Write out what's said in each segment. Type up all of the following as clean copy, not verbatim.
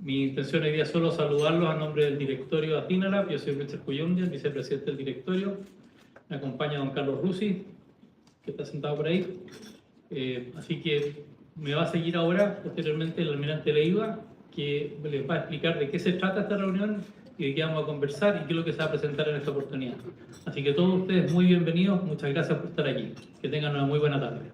Mi intención hoy día es solo saludarlos a nombre del directorio de Atinalab. Yo soy Richard Cuyondia, el vicepresidente del directorio. Me acompaña don Carlos Rusi, que está sentado por ahí. Así que me va a seguir ahora, posteriormente, el almirante Leiva, que les va a explicar de qué se trata esta reunión y de qué vamos a conversar y qué es lo que se va a presentar en esta oportunidad. Así que todos ustedes muy bienvenidos, muchas gracias por estar aquí. Que tengan una muy buena tarde.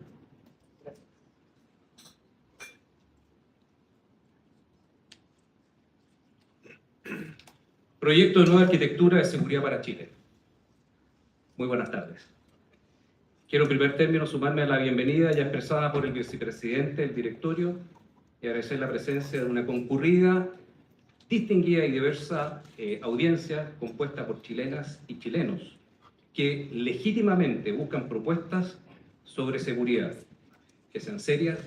Proyecto de nueva arquitectura de seguridad para Chile. Muy buenas tardes. Quiero en primer término sumarme a la bienvenida ya expresada por el vicepresidente del directorio y agradecer la presencia de una concurrida, distinguida y diversa audiencia compuesta por chilenas y chilenos que legítimamente buscan propuestas sobre seguridad que sean serias,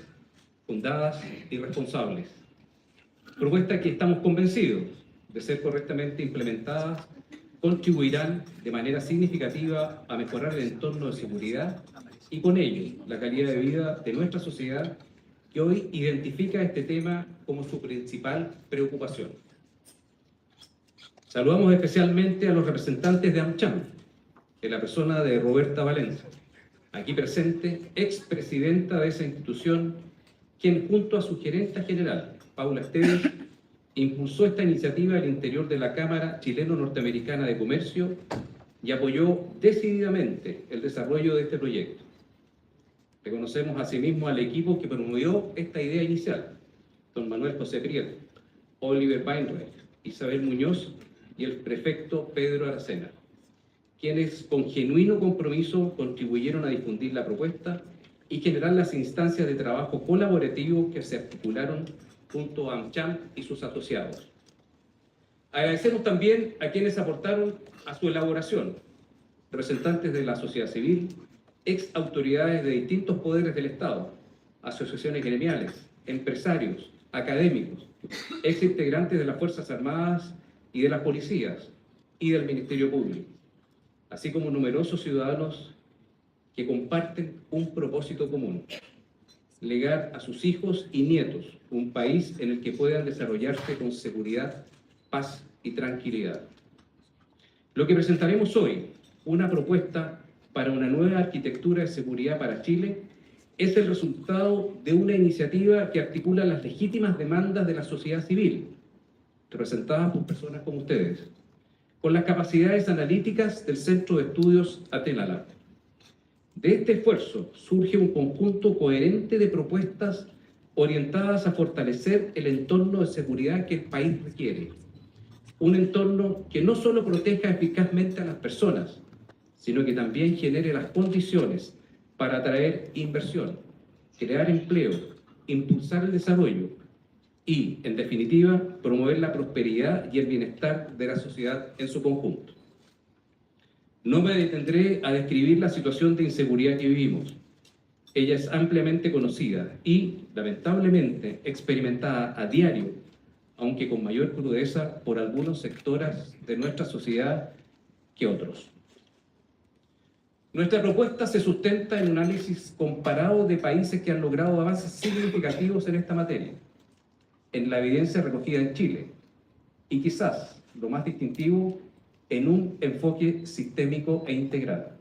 fundadas y responsables. Propuestas que estamos convencidos de ser correctamente implementadas contribuirán de manera significativa a mejorar el entorno de seguridad y con ello la calidad de vida de nuestra sociedad, que hoy identifica este tema como su principal preocupación. Saludamos especialmente a los representantes de AmCham, en la persona de Roberta Valencia, aquí presente, expresidenta de esa institución, quien junto a su gerenta general, Paula Esteves, impulsó esta iniciativa al interior de la Cámara Chileno-Norteamericana de Comercio y apoyó decididamente el desarrollo de este proyecto. Reconocemos asimismo al equipo que promovió esta idea inicial, don Manuel José Prieto, Oliver Weinreich, Isabel Muñoz y el prefecto Pedro Aracena, quienes con genuino compromiso contribuyeron a difundir la propuesta y generar las instancias de trabajo colaborativo que se articularon junto a AmCham y sus asociados. Agradecemos también a quienes aportaron a su elaboración, representantes de la sociedad civil, ex autoridades de distintos poderes del Estado, asociaciones gremiales, empresarios, académicos, ex integrantes de las Fuerzas Armadas y de las policías y del Ministerio Público, así como numerosos ciudadanos que comparten un propósito común: legar a sus hijos y nietos un país en el que puedan desarrollarse con seguridad, paz y tranquilidad. Lo que presentaremos hoy, una propuesta para una nueva arquitectura de seguridad para Chile, es el resultado de una iniciativa que articula las legítimas demandas de la sociedad civil, representadas por personas como ustedes, con las capacidades analíticas del Centro de Estudios Atinalab. De este esfuerzo surge un conjunto coherente de propuestas orientadas a fortalecer el entorno de seguridad que el país requiere. Un entorno que no solo proteja eficazmente a las personas, sino que también genere las condiciones para atraer inversión, crear empleo, impulsar el desarrollo y, en definitiva, promover la prosperidad y el bienestar de la sociedad en su conjunto. No me detendré a describir la situación de inseguridad que vivimos. Ella es ampliamente conocida y, lamentablemente, experimentada a diario, aunque con mayor crudeza por algunos sectores de nuestra sociedad que otros. Nuestra propuesta se sustenta en un análisis comparado de países que han logrado avances significativos en esta materia, en la evidencia recogida en Chile, y quizás lo más distintivo, en un enfoque sistémico e integral.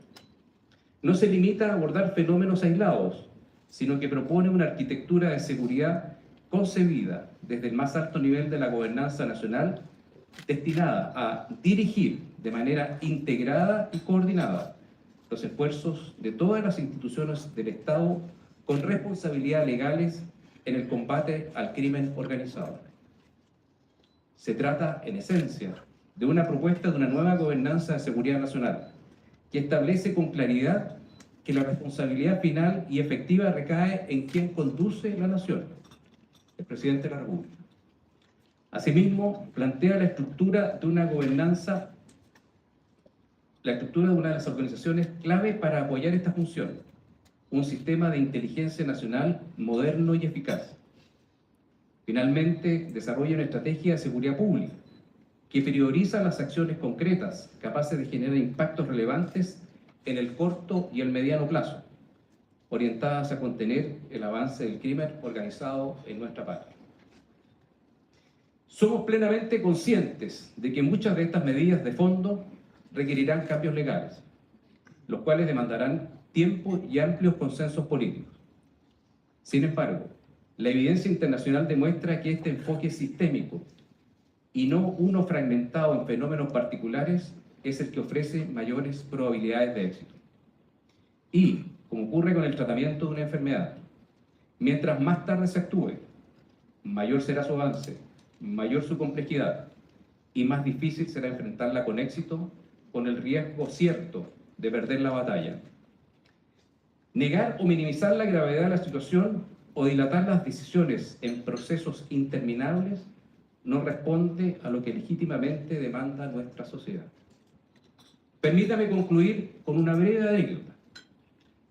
No se limita a abordar fenómenos aislados, sino que propone una arquitectura de seguridad concebida desde el más alto nivel de la gobernanza nacional, destinada a dirigir de manera integrada y coordinada los esfuerzos de todas las instituciones del Estado con responsabilidades legales en el combate al crimen organizado. Se trata, en esencia, de una propuesta de una nueva gobernanza de seguridad nacional, que establece con claridad que la responsabilidad final y efectiva recae en quien conduce la nación, el presidente de la República. Asimismo, plantea la estructura de una gobernanza, la estructura de una de las organizaciones clave para apoyar esta función, un sistema de inteligencia nacional moderno y eficaz. Finalmente, desarrolla una estrategia de seguridad pública que prioriza las acciones concretas capaces de generar impactos relevantes en el corto y el mediano plazo, orientadas a contener el avance del crimen organizado en nuestra patria. Somos plenamente conscientes de que muchas de estas medidas de fondo requerirán cambios legales, los cuales demandarán tiempo y amplios consensos políticos. Sin embargo, la evidencia internacional demuestra que este enfoque sistémico y no uno fragmentado en fenómenos particulares es el que ofrece mayores probabilidades de éxito. Y, como ocurre con el tratamiento de una enfermedad, mientras más tarde se actúe, mayor será su avance, mayor su complejidad y más difícil será enfrentarla con éxito, con el riesgo cierto de perder la batalla. Negar o minimizar la gravedad de la situación o dilatar las decisiones en procesos interminables no responde a lo que legítimamente demanda nuestra sociedad. Permítame concluir con una breve anécdota.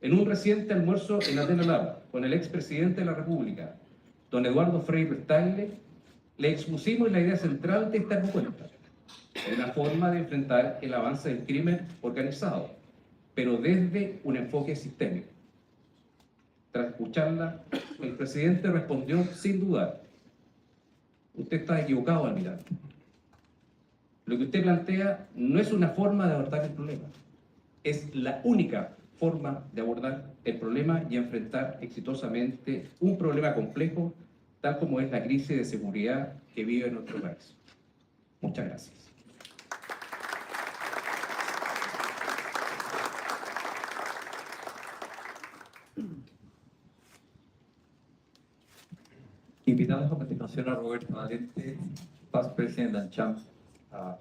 En un reciente almuerzo en Atenalab con el expresidente de la República, don Eduardo Frei Tagle, le expusimos la idea central de esta propuesta, una forma de enfrentar el avance del crimen organizado, pero desde un enfoque sistémico. Tras escucharla, el presidente respondió sin dudar: usted está equivocado, almirante. Lo que usted plantea no es una forma de abordar el problema, es la única forma de abordar el problema y enfrentar exitosamente un problema complejo, tal como es la crisis de seguridad que vive nuestro país. Muchas gracias. Invitamos a continuación a Roberto Valente, Past President de AmCham, a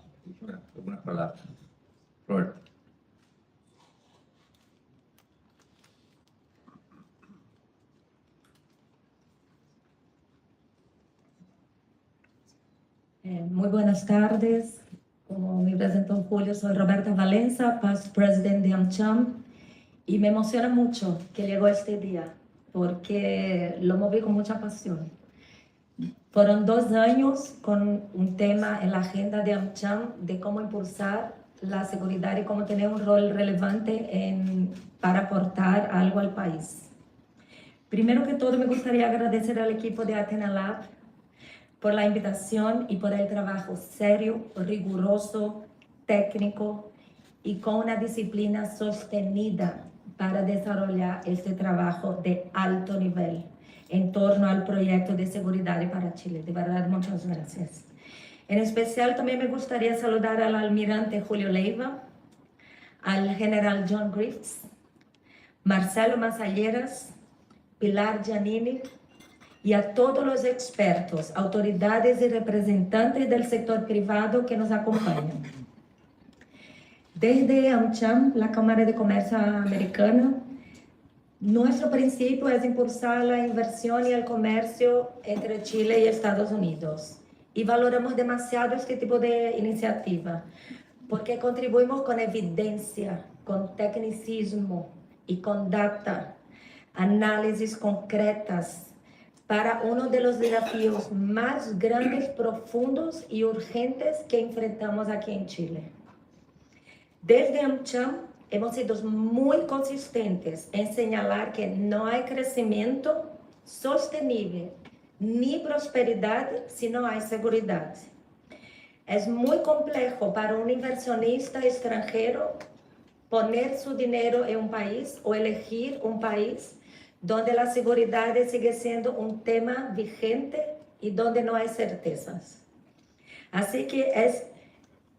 algunas palabras. Roberto. Muy buenas tardes. Como me presentó Julio, soy Roberta Valenza, Past President de AmCham, y me emociona mucho que llegó este día, porque lo moví con mucha pasión. Fueron 2 años con un tema en la agenda de AmCham de cómo impulsar la seguridad y cómo tener un rol relevante para aportar algo al país. Primero que todo, me gustaría agradecer al equipo de Atenalab por la invitación y por el trabajo serio, riguroso, técnico y con una disciplina sostenida para desarrollar este trabajo de alto nivel en torno al proyecto de seguridad para Chile. De verdad, muchas gracias. En especial, también me gustaría saludar al almirante Julio Leiva, al general John Griffiths, Marcelo Masalleras, Pilar Giannini y a todos los expertos, autoridades y representantes del sector privado que nos acompañan. Desde AmCham, la Cámara de Comercio Americana, nuestro principio es impulsar la inversión y el comercio entre Chile y Estados Unidos. Y valoramos demasiado este tipo de iniciativa, porque contribuimos con evidencia, con tecnicismo y con data, análisis concretas para uno de los desafíos más grandes, profundos y urgentes que enfrentamos aquí en Chile. Desde AmCham, hemos sido muy consistentes en señalar que no hay crecimiento sostenible ni prosperidad si no hay seguridad. Es muy complejo para un inversionista extranjero poner su dinero en un país o elegir un país donde la seguridad sigue siendo un tema vigente y donde no hay certezas. Así que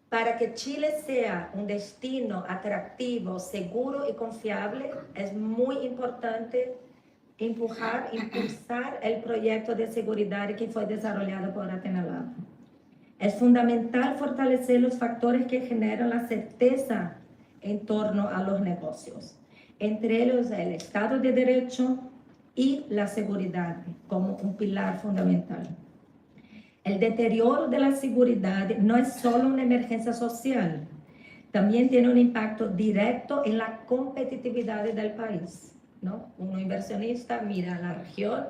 para que Chile sea un destino atractivo, seguro y confiable, es muy importante impulsar el proyecto de seguridad que fue desarrollado por Atenalab. Es fundamental fortalecer los factores que generan la certeza en torno a los negocios, entre ellos el Estado de Derecho y la seguridad como un pilar fundamental. El deterioro de la seguridad no es solo una emergencia social, también tiene un impacto directo en la competitividad del país, ¿no? Un inversionista mira la región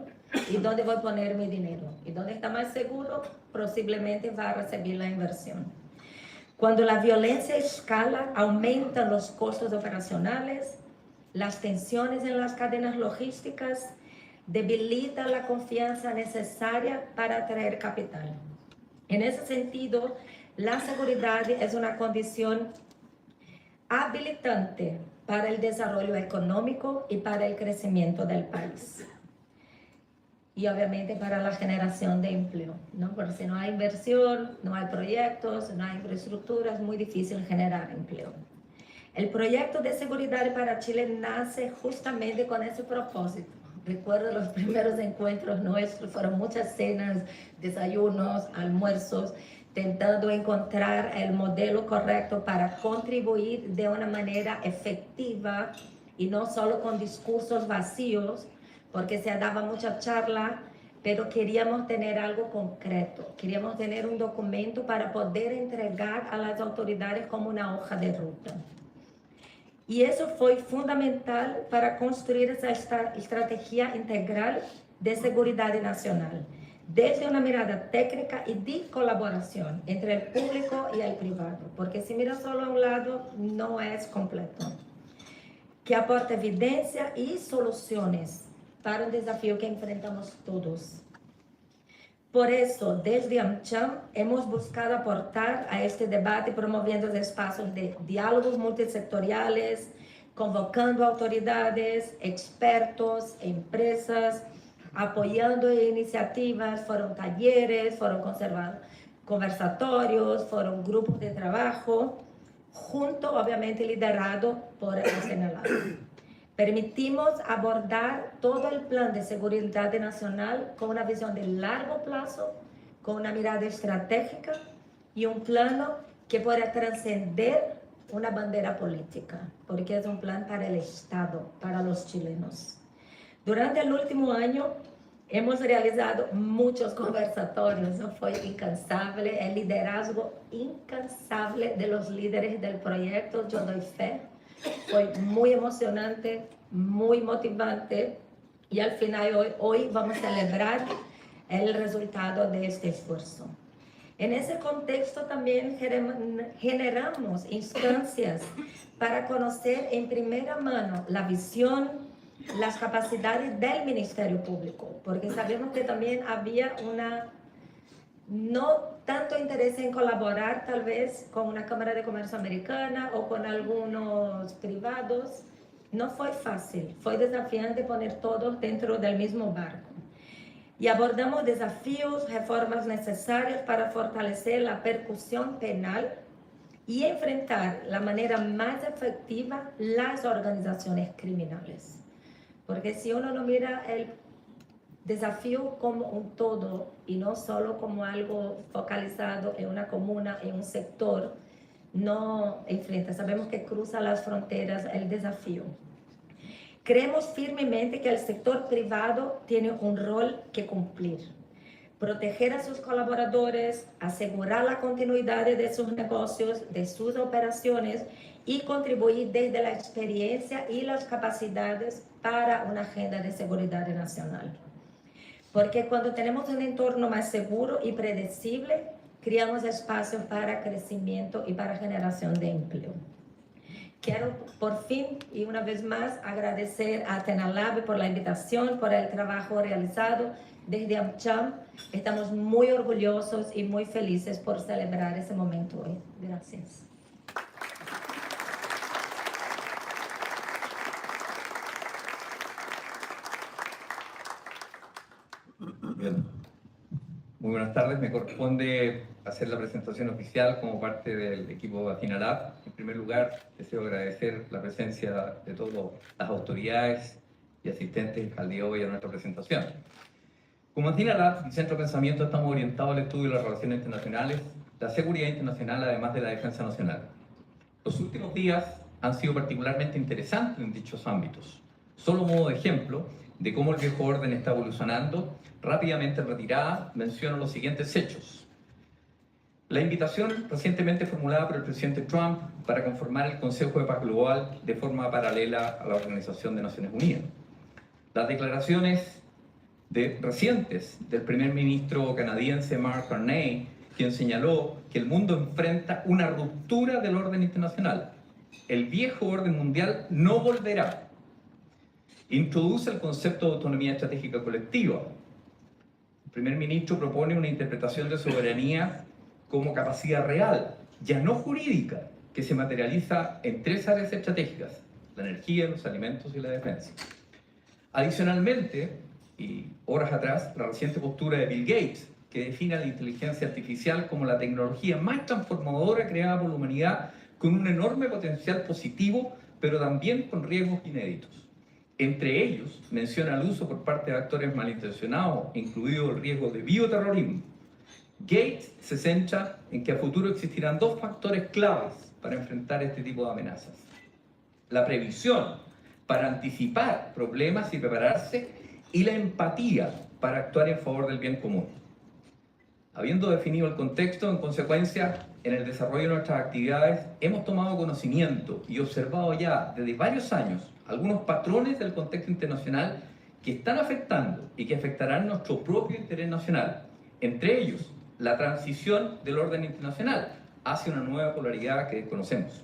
y dónde voy a poner mi dinero, y dónde está más seguro, posiblemente va a recibir la inversión. Cuando la violencia escala, aumentan los costos operacionales, las tensiones en las cadenas logísticas, debilita la confianza necesaria para atraer capital. En ese sentido, la seguridad es una condición habilitante para el desarrollo económico y para el crecimiento del país. Y obviamente para la generación de empleo, ¿no? Porque si no hay inversión, no hay proyectos, no hay infraestructura, es muy difícil generar empleo. El proyecto de seguridad para Chile nace justamente con ese propósito. Recuerdo los primeros encuentros nuestros, fueron muchas cenas, desayunos, almuerzos, intentando encontrar el modelo correcto para contribuir de una manera efectiva y no solo con discursos vacíos, porque se daba mucha charla, pero queríamos tener algo concreto, queríamos tener un documento para poder entregar a las autoridades como una hoja de ruta. Y eso fue fundamental para construir esa estrategia integral de seguridad nacional, desde una mirada técnica y de colaboración entre el público y el privado, porque si mira solo a un lado no es completo, que aporta evidencia y soluciones para un desafío que enfrentamos todos. Por eso, desde AmCham, hemos buscado aportar a este debate promoviendo espacios de diálogos multisectoriales, convocando autoridades, expertos, empresas, apoyando iniciativas, fueron talleres, fueron conversatorios, fueron grupos de trabajo, junto, obviamente, liderado por el Senado. Permitimos abordar todo el plan de seguridad nacional con una visión de largo plazo, con una mirada estratégica y un plano que pueda trascender una bandera política, porque es un plan para el Estado, para los chilenos. Durante el último año hemos realizado muchos conversatorios, ¿no? Fue incansable, el liderazgo incansable de los líderes del proyecto, yo doy fe. Fue muy emocionante, muy motivante y al final hoy vamos a celebrar el resultado de este esfuerzo. En ese contexto también generamos instancias para conocer en primera mano la visión, las capacidades del Ministerio Público, porque sabemos que también había no tanto interés en colaborar tal vez con una Cámara de Comercio americana o con algunos privados. No fue fácil, fue desafiante poner todos dentro del mismo barco. Y abordamos desafíos, reformas necesarias para fortalecer la percusión penal y enfrentar la manera más efectiva las organizaciones criminales. Porque si uno no mira el desafío como un todo y no solo como algo focalizado en una comuna, en un sector, no enfrenta. Sabemos que cruza las fronteras el desafío. Creemos firmemente que el sector privado tiene un rol que cumplir. Proteger a sus colaboradores, asegurar la continuidad de sus negocios, de sus operaciones y contribuir desde la experiencia y las capacidades para una agenda de seguridad nacional. Porque cuando tenemos un entorno más seguro y predecible, creamos espacios para crecimiento y para generación de empleo. Quiero por fin y una vez más agradecer a Atenalab por la invitación, por el trabajo realizado desde AmCham. Estamos muy orgullosos y muy felices por celebrar ese momento hoy. Gracias. Bien. Muy buenas tardes. Me corresponde hacer la presentación oficial como parte del equipo de Atinalab. En primer lugar, deseo agradecer la presencia de todas las autoridades y asistentes al día de hoy a nuestra presentación. Como Atinalab, el Centro de Pensamiento, estamos orientados al estudio de las relaciones internacionales, la seguridad internacional, además de la defensa nacional. Los últimos días han sido particularmente interesantes en dichos ámbitos. Solo modo de ejemplo de cómo el viejo orden está evolucionando, rápidamente retirada, menciono los siguientes hechos. La invitación recientemente formulada por el presidente Trump para conformar el Consejo de Paz Global de forma paralela a la Organización de Naciones Unidas. Las declaraciones recientes del primer ministro canadiense Mark Carney, quien señaló que el mundo enfrenta una ruptura del orden internacional. El viejo orden mundial no volverá. Introduce el concepto de autonomía estratégica colectiva. primer ministro propone una interpretación de soberanía como capacidad real, ya no jurídica, que se materializa en 3 áreas estratégicas: la energía, los alimentos y la defensa. Adicionalmente, y horas atrás, la reciente postura de Bill Gates, que define a la inteligencia artificial como la tecnología más transformadora creada por la humanidad, con un enorme potencial positivo, pero también con riesgos inéditos. Entre ellos, menciona el uso por parte de actores malintencionados, incluido el riesgo de bioterrorismo. Gates se centra en que a futuro existirán 2 factores claves para enfrentar este tipo de amenazas: la previsión, para anticipar problemas y prepararse, y la empatía, para actuar en favor del bien común. Habiendo definido el contexto, en consecuencia, en el desarrollo de nuestras actividades, hemos tomado conocimiento y observado ya desde varios años algunos patrones del contexto internacional que están afectando y que afectarán nuestro propio interés nacional. Entre ellos, la transición del orden internacional hacia una nueva polaridad que desconocemos.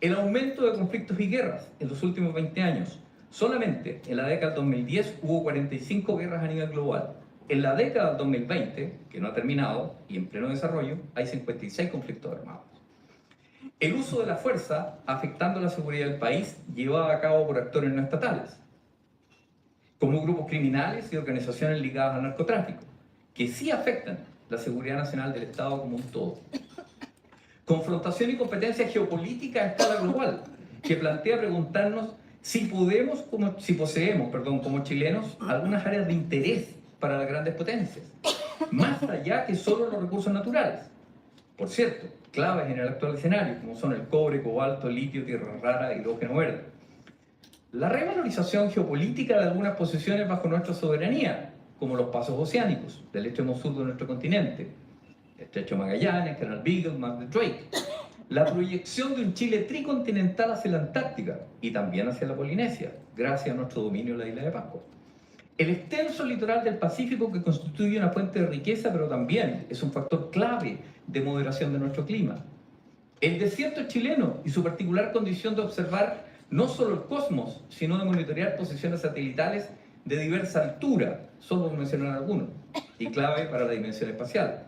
El aumento de conflictos y guerras en los últimos 20 años. Solamente en la década del 2010 hubo 45 guerras a nivel global. En la década del 2020, que no ha terminado y en pleno desarrollo, hay 56 conflictos armados. El uso de la fuerza afectando la seguridad del país llevado a cabo por actores no estatales, como grupos criminales y organizaciones ligadas al narcotráfico, que sí afectan la seguridad nacional del Estado como un todo. Confrontación y competencia geopolítica a escala global, que plantea preguntarnos si poseemos como chilenos algunas áreas de interés para las grandes potencias, más allá que solo los recursos naturales. Por cierto, claves en el actual escenario, como son el cobre, cobalto, litio, tierra rara, hidrógeno verde. La revalorización geopolítica de algunas posiciones bajo nuestra soberanía, como los pasos oceánicos del extremo sur de nuestro continente, Estrecho Magallanes, Canal Beagle, Mar de Drake. La proyección de un Chile tricontinental hacia la Antártica y también hacia la Polinesia, gracias a nuestro dominio de la isla de Pascua. El extenso litoral del Pacífico, que constituye una fuente de riqueza, pero también es un factor clave de moderación de nuestro clima. El desierto chileno y su particular condición de observar no solo el cosmos, sino de monitorear posiciones satelitales de diversa altura, solo por mencionar algunos, y clave para la dimensión espacial.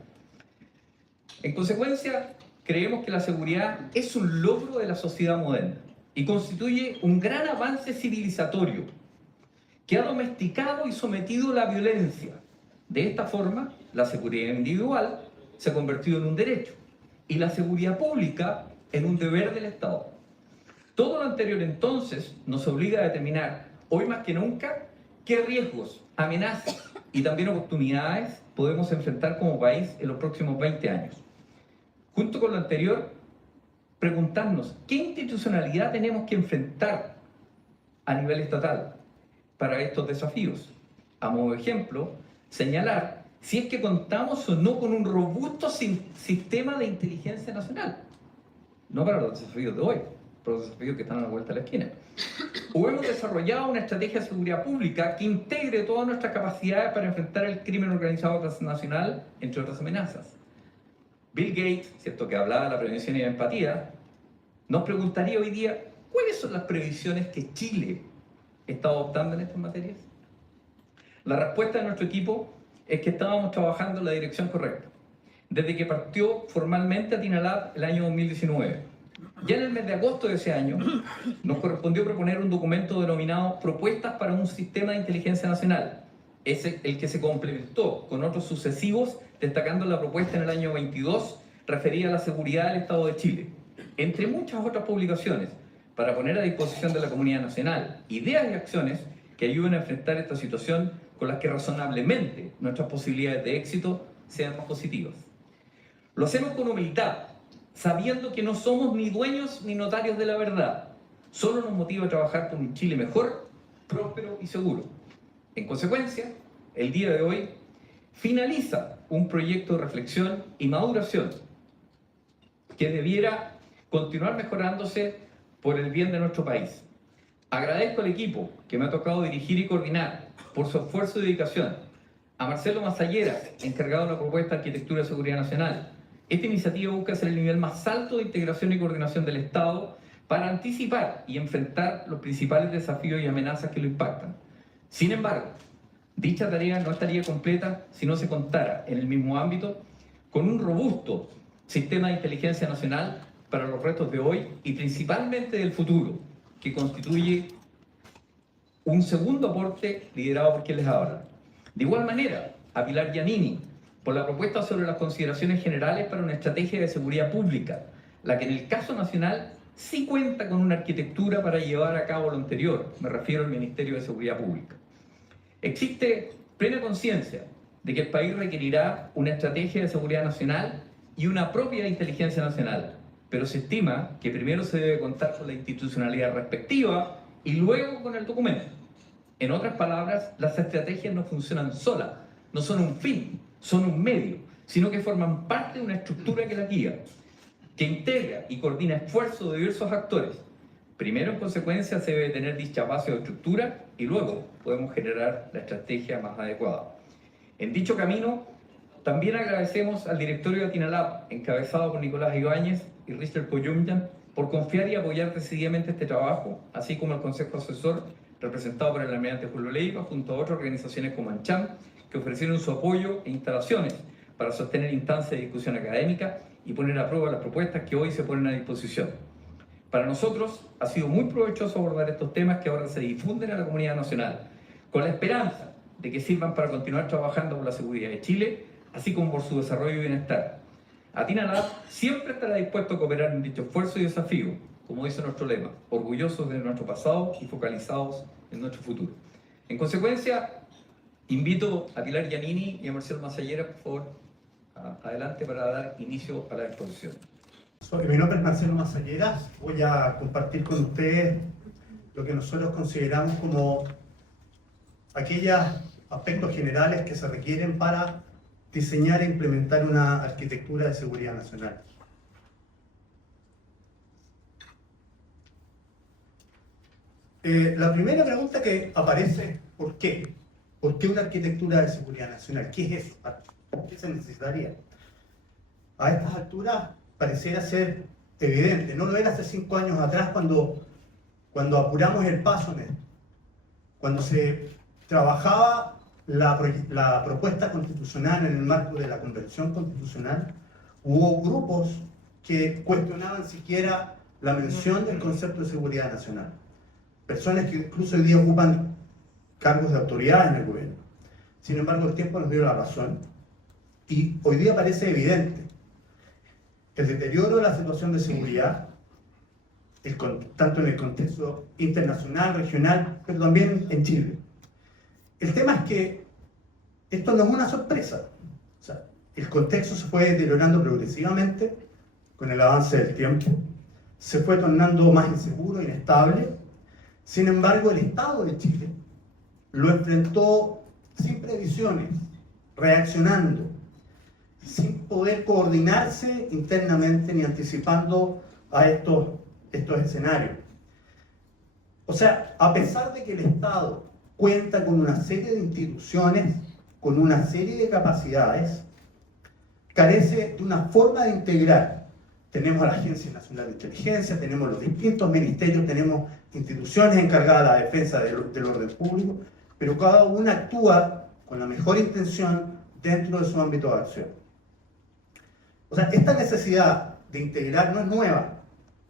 En consecuencia, creemos que la seguridad es un logro de la sociedad moderna y constituye un gran avance civilizatorio que ha domesticado y sometido la violencia. De esta forma, la seguridad individual se ha convertido en un derecho y la seguridad pública en un deber del Estado. Todo lo anterior entonces nos obliga a determinar, hoy más que nunca, qué riesgos, amenazas y también oportunidades podemos enfrentar como país en los próximos 20 años. Junto con lo anterior, preguntarnos qué institucionalidad tenemos que enfrentar a nivel estatal para estos desafíos. A modo de ejemplo, señalar si es que contamos o no con un robusto sistema de inteligencia nacional. No para los desafíos de hoy, para los desafíos que están a la vuelta de la esquina. O hemos desarrollado una estrategia de seguridad pública que integre todas nuestras capacidades para enfrentar el crimen organizado transnacional, entre otras amenazas. Bill Gates, cierto que hablaba de la prevención y la empatía, nos preguntaría hoy día, ¿cuáles son las previsiones que Chile está adoptando en estas materias? La respuesta de nuestro equipo es que estábamos trabajando en la dirección correcta, desde que partió formalmente Atinalab el año 2019. Ya en el mes de agosto de ese año, nos correspondió proponer un documento denominado Propuestas para un Sistema de Inteligencia Nacional, es el que se complementó con otros sucesivos, destacando la propuesta en el año 22 referida a la seguridad del Estado de Chile, entre muchas otras publicaciones, para poner a disposición de la comunidad nacional ideas y acciones que ayuden a enfrentar esta situación con las que razonablemente nuestras posibilidades de éxito sean más positivas. Lo hacemos con humildad, sabiendo que no somos ni dueños ni notarios de la verdad. Solo nos motiva a trabajar por un Chile mejor, próspero y seguro. En consecuencia, el día de hoy finaliza un proyecto de reflexión y maduración que debiera continuar mejorándose por el bien de nuestro país. Agradezco al equipo que me ha tocado dirigir y coordinar por su esfuerzo y dedicación. A Marcelo Mazallera, encargado de la propuesta de Arquitectura de Seguridad Nacional. Esta iniciativa busca ser el nivel más alto de integración y coordinación del Estado para anticipar y enfrentar los principales desafíos y amenazas que lo impactan. Sin embargo, Dicha tarea no estaría completa si no se contara en el mismo ámbito con un robusto sistema de inteligencia nacional para los retos de hoy y principalmente del futuro, que constituye un segundo aporte liderado por quien les habla. De igual manera, a Pilar Giannini, por la propuesta sobre las consideraciones generales para una estrategia de seguridad pública, la que en el caso nacional sí cuenta con una arquitectura para llevar a cabo lo anterior, me refiero al Ministerio de Seguridad Pública. Existe plena conciencia de que el país requerirá una estrategia de seguridad nacional y una propia inteligencia nacional, pero se estima que primero se debe contar con la institucionalidad respectiva y luego con el documento. En otras palabras, las estrategias no funcionan solas, no son un fin, son un medio, sino que forman parte de una estructura que la guía, que integra y coordina esfuerzos de diversos actores. Primero, en consecuencia, se debe tener dicha base o estructura y luego podemos generar la estrategia más adecuada. En dicho camino, también agradecemos al directorio de Atinalab, encabezado por Nicolás Ibáñez y Richard Koyunyan, por confiar y apoyar decididamente este trabajo, así como el Consejo Asesor, representado por el almirante Julio Leiva, junto a otras organizaciones como ANCHAM, que ofrecieron su apoyo e instalaciones para sostener instancias de discusión académica y poner a prueba las propuestas que hoy se ponen a disposición. Para nosotros ha sido muy provechoso abordar estos temas que ahora se difunden a la comunidad nacional, con la esperanza de que sirvan para continuar trabajando por la seguridad de Chile, así como por su desarrollo y bienestar. Atinalab siempre estará dispuesto a cooperar en dicho esfuerzo y desafío, como dice nuestro lema, orgullosos de nuestro pasado y focalizados en nuestro futuro. En consecuencia, invito a Pilar Giannini y a Marcelo Masallera, por favor, adelante para dar inicio a la exposición. Mi nombre es Marcelo Masallera. Voy a compartir con ustedes lo que nosotros consideramos como aquellos aspectos generales que se requieren para diseñar e implementar una arquitectura de seguridad nacional. La primera pregunta que aparece, ¿por qué? ¿Por qué una arquitectura de seguridad nacional? ¿Qué es eso? ¿Por qué se necesitaría? A estas alturas pareciera ser evidente. No lo era hace 5 años atrás cuando apuramos el paso en esto. Cuando se trabajaba la propuesta constitucional en el marco de la Convención Constitucional, hubo grupos que cuestionaban siquiera la mención del concepto de seguridad nacional. Personas que incluso hoy día ocupan cargos de autoridad en el gobierno. Sin embargo, el tiempo nos dio la razón y hoy día parece evidente el deterioro de la situación de seguridad, tanto en el contexto internacional, regional, pero también en Chile. El tema es que esto no es una sorpresa. O sea, el contexto se fue deteriorando progresivamente con el avance del tiempo, se fue tornando más inseguro, inestable. Sin embargo, el Estado de Chile lo enfrentó sin previsiones, reaccionando, sin poder coordinarse internamente ni anticipando a estos escenarios. O sea, a pesar de que el Estado cuenta con una serie de instituciones, con una serie de capacidades, carece de una forma de integrar. Tenemos a la Agencia Nacional de Inteligencia, tenemos los distintos ministerios, tenemos instituciones encargadas de la defensa del orden público, pero cada una actúa con la mejor intención dentro de su ámbito de acción. O sea, esta necesidad de integrar no es nueva,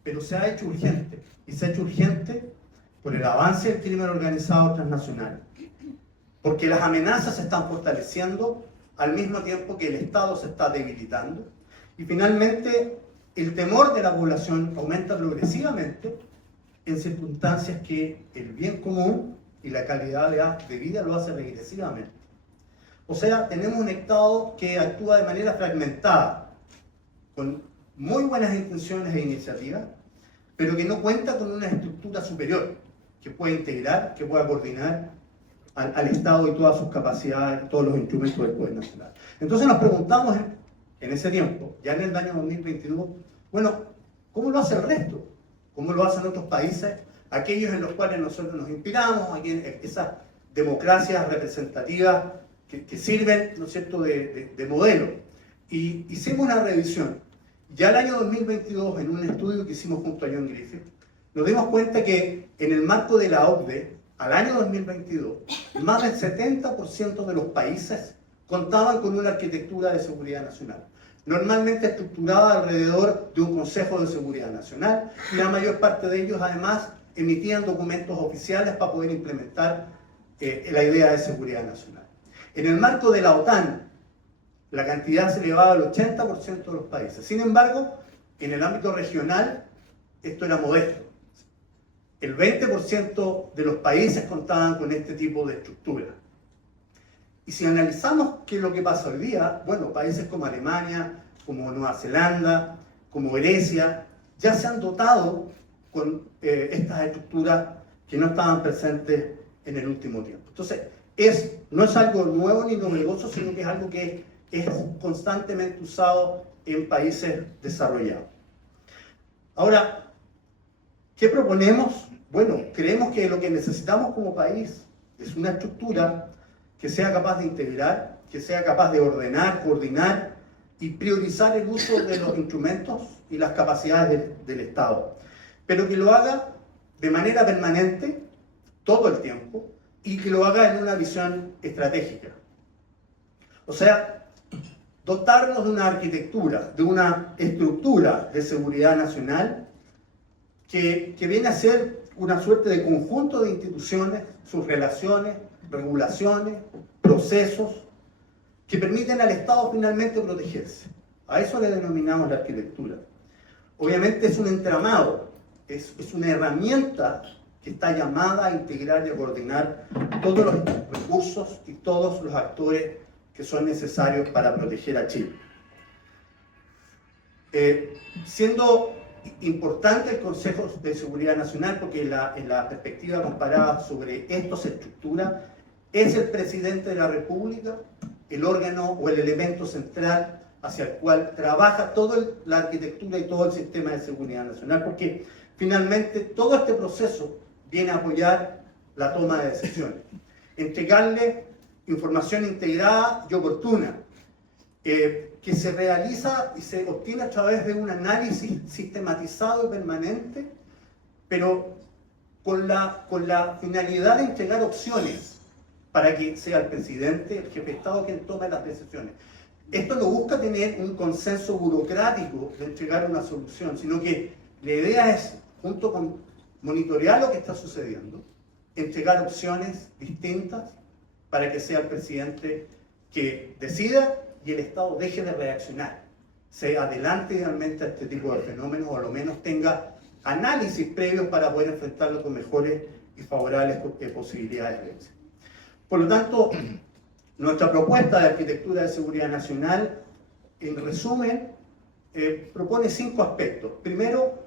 pero se ha hecho urgente, y se ha hecho urgente por el avance del crimen organizado transnacional, porque las amenazas se están fortaleciendo al mismo tiempo que el Estado se está debilitando, y finalmente el temor de la población aumenta progresivamente en circunstancias que el bien común y la calidad de vida lo hace regresivamente. O sea, tenemos un Estado que actúa de manera fragmentada, con muy buenas intenciones e iniciativas, pero que no cuenta con una estructura superior que pueda integrar, que pueda coordinar al Estado y todas sus capacidades, todos los instrumentos del Poder Nacional. Entonces nos preguntamos en ese tiempo, ya en el año 2022, bueno, ¿cómo lo hace el resto? ¿Cómo lo hacen otros países? Aquellos en los cuales nosotros nos inspiramos, esas democracias representativas que sirven, ¿no es cierto?, de modelo. Y hicimos una revisión. Ya el año 2022, en un estudio que hicimos junto a John Griffith, nos dimos cuenta que en el marco de la OCDE al año 2022, más del 70% de los países contaban con una arquitectura de seguridad nacional, normalmente estructurada alrededor de un Consejo de Seguridad Nacional, y la mayor parte de ellos además emitían documentos oficiales para poder implementar la idea de seguridad nacional. En el marco de la OTAN, la cantidad se elevaba al 80% de los países. Sin embargo, en el ámbito regional, esto era modesto. El 20% de los países contaban con este tipo de estructura. Y si analizamos qué es lo que pasa hoy día, bueno, países como Alemania, como Nueva Zelanda, como Grecia, ya se han dotado con estas estructuras que no estaban presentes en el último tiempo. Entonces, no es algo nuevo ni novedoso, sino que es algo que es constantemente usado en países desarrollados. Ahora, ¿qué proponemos? Bueno, creemos que lo que necesitamos como país es una estructura que sea capaz de integrar, que sea capaz de ordenar, coordinar y priorizar el uso de los instrumentos y las capacidades del Estado, pero que lo haga de manera permanente, todo el tiempo, y que lo haga en una visión estratégica. O sea, dotarnos de una arquitectura, de una estructura de seguridad nacional que viene a ser una suerte de conjunto de instituciones, sus relaciones, regulaciones, procesos, que permiten al Estado finalmente protegerse. A eso le denominamos la arquitectura. Obviamente es un entramado, es una herramienta que está llamada a integrar y a coordinar todos los recursos y todos los actores que son necesarios para proteger a Chile. Siendo importante el Consejo de Seguridad Nacional, porque en la perspectiva comparada sobre esto se estructura, es el presidente de la República el órgano o el elemento central hacia el cual trabaja toda la arquitectura y todo el sistema de seguridad nacional, porque finalmente todo este proceso viene a apoyar la toma de decisiones, entregarle información integrada y oportuna, que se realiza y se obtiene a través de un análisis sistematizado y permanente, pero con la finalidad de entregar opciones para que sea el presidente, el jefe de Estado, quien tome las decisiones. Esto no busca tener un consenso burocrático de entregar una solución, sino que la idea es, junto con monitorear lo que está sucediendo, entregar opciones distintas para que sea el presidente que decida y el Estado deje de reaccionar, se adelante idealmente a este tipo de fenómenos, o a lo menos tenga análisis previos para poder enfrentarlo con mejores y favorables posibilidades de éxito. Por lo tanto, nuestra propuesta de arquitectura de seguridad nacional, en resumen, propone 5 aspectos. Primero,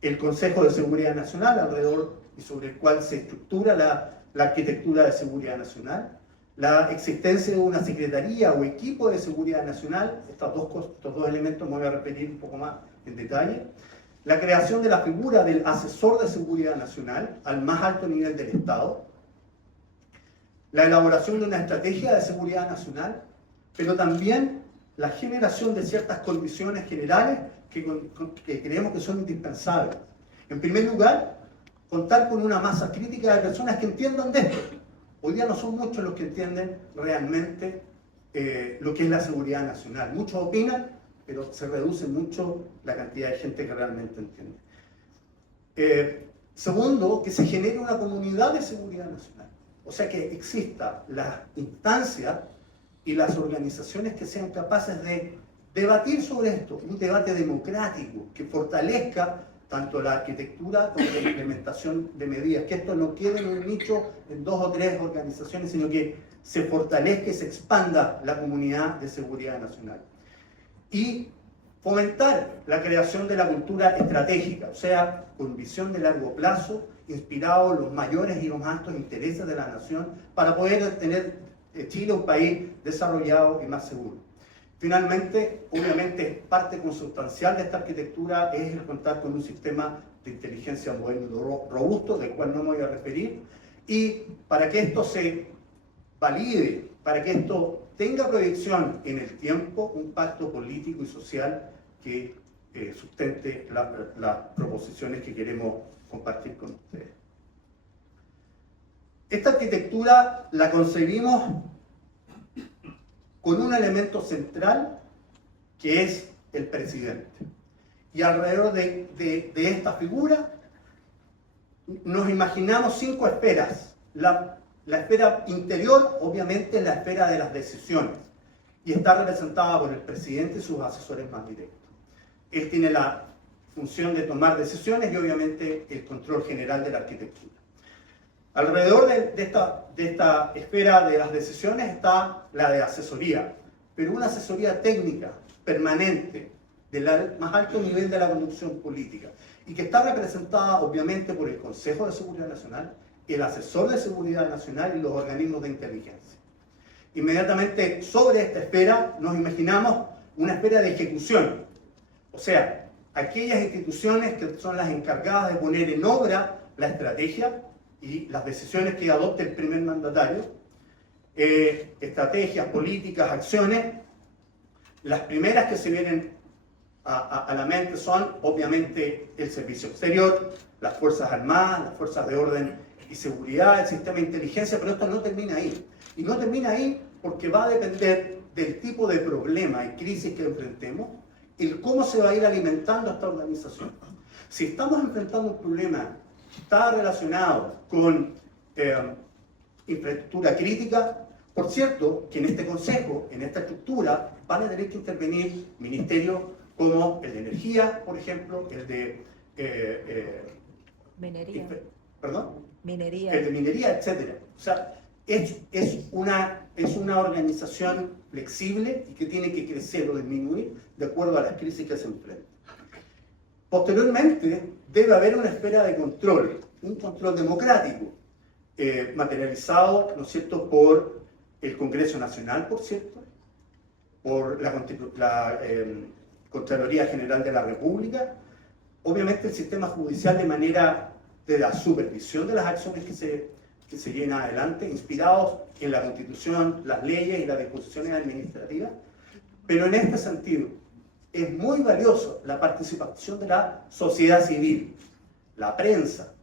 el Consejo de Seguridad Nacional, alrededor y sobre el cual se estructura la arquitectura de seguridad nacional. La existencia de una secretaría o equipo de seguridad nacional, estos dos elementos me voy a repetir un poco más en detalle. La creación de la figura del asesor de seguridad nacional al más alto nivel del Estado. La elaboración de una estrategia de seguridad nacional, pero también la generación de ciertas condiciones generales que creemos que son indispensables. En primer lugar, contar con una masa crítica de personas que entiendan de esto. Hoy día no son muchos los que entienden realmente lo que es la seguridad nacional. Muchos opinan, pero se reduce mucho la cantidad de gente que realmente entiende. Segundo, que se genere una comunidad de seguridad nacional. O sea, que exista la instancia y las organizaciones que sean capaces de debatir sobre esto, un debate democrático que fortalezca tanto la arquitectura como la implementación de medidas, que esto no quede en un nicho en 2 o 3 organizaciones, sino que se fortalezca y se expanda la comunidad de seguridad nacional. Y fomentar la creación de la cultura estratégica, o sea, con visión de largo plazo, inspirado en los mayores y los más altos intereses de la nación, para poder tener Chile un país desarrollado y más seguro. Finalmente, obviamente, parte consustancial de esta arquitectura es el contar con un sistema de inteligencia moderno y robusto, del cual no me voy a referir, y para que esto se valide, para que esto tenga proyección en el tiempo, un pacto político y social que sustente las proposiciones que queremos compartir con ustedes. Esta arquitectura la concebimos con un elemento central que es el presidente. Y alrededor de esta figura nos imaginamos 5 esferas. La esfera interior, obviamente, es la esfera de las decisiones y está representada por el presidente y sus asesores más directos. Él tiene la función de tomar decisiones y obviamente el control general de la arquitectura. Alrededor de esta esfera de las decisiones está la de asesoría, pero una asesoría técnica, permanente, del más alto nivel de la conducción política, y que está representada obviamente por el Consejo de Seguridad Nacional, el asesor de Seguridad Nacional y los organismos de inteligencia. Inmediatamente sobre esta esfera nos imaginamos una esfera de ejecución, o sea, aquellas instituciones que son las encargadas de poner en obra la estrategia y las decisiones que adopte el primer mandatario, estrategias, políticas, acciones. Las primeras que se vienen a la mente son obviamente el servicio exterior, las Fuerzas Armadas, las Fuerzas de Orden y Seguridad, el sistema de inteligencia, pero esto no termina ahí. Y no termina ahí porque va a depender del tipo de problema y crisis que enfrentemos, el cómo se va a ir alimentando esta organización. Si estamos enfrentando un problema que está relacionado con infraestructura crítica, por cierto, que en este consejo, en esta estructura, van a tener que intervenir ministerios como el de energía, por ejemplo, el de Minería. ¿Perdón? Minería. El de minería, etc. O sea, es una organización flexible y que tiene que crecer o disminuir de acuerdo a las crisis que se enfrentan. Posteriormente, debe haber una esfera de control, un control democrático, materializado, ¿no es cierto?, por el Congreso Nacional, por cierto, por la Contraloría General de la República, obviamente el sistema judicial de manera de la supervisión de las acciones que se llevan adelante, inspirados en la Constitución, las leyes y las disposiciones administrativas, pero en este sentido es muy valioso la participación de la sociedad civil, la prensa,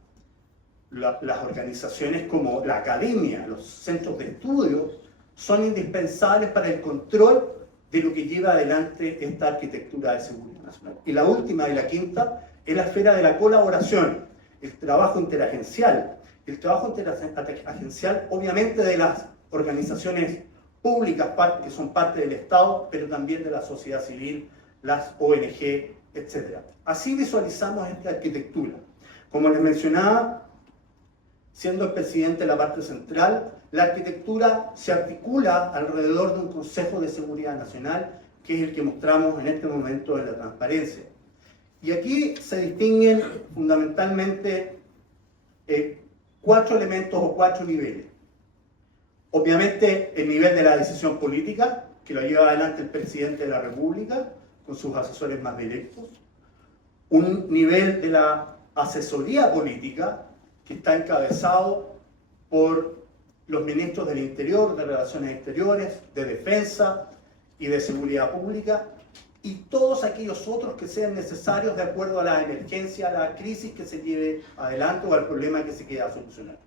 las organizaciones como la academia, los centros de estudio, son indispensables para el control de lo que lleva adelante esta arquitectura de seguridad nacional. Y la última y la quinta es la esfera de la colaboración, el trabajo interagencial. El trabajo interagencial, obviamente, de las organizaciones públicas que son parte del Estado, pero también de la sociedad civil, las ONG, etc. Así visualizamos esta arquitectura. Como les mencionaba, siendo el presidente la parte central, la arquitectura se articula alrededor de un Consejo de Seguridad Nacional, que es el que mostramos en este momento en la transparencia. Y aquí se distinguen fundamentalmente 4 elementos o 4 niveles. Obviamente el nivel de la decisión política, que lo lleva adelante el presidente de la República, con sus asesores más directos. Un nivel de la asesoría política, que está encabezado por los ministros del Interior, de Relaciones Exteriores, de Defensa y de Seguridad Pública, y todos aquellos otros que sean necesarios de acuerdo a la emergencia, a la crisis que se lleve adelante o al problema que se quiera solucionar.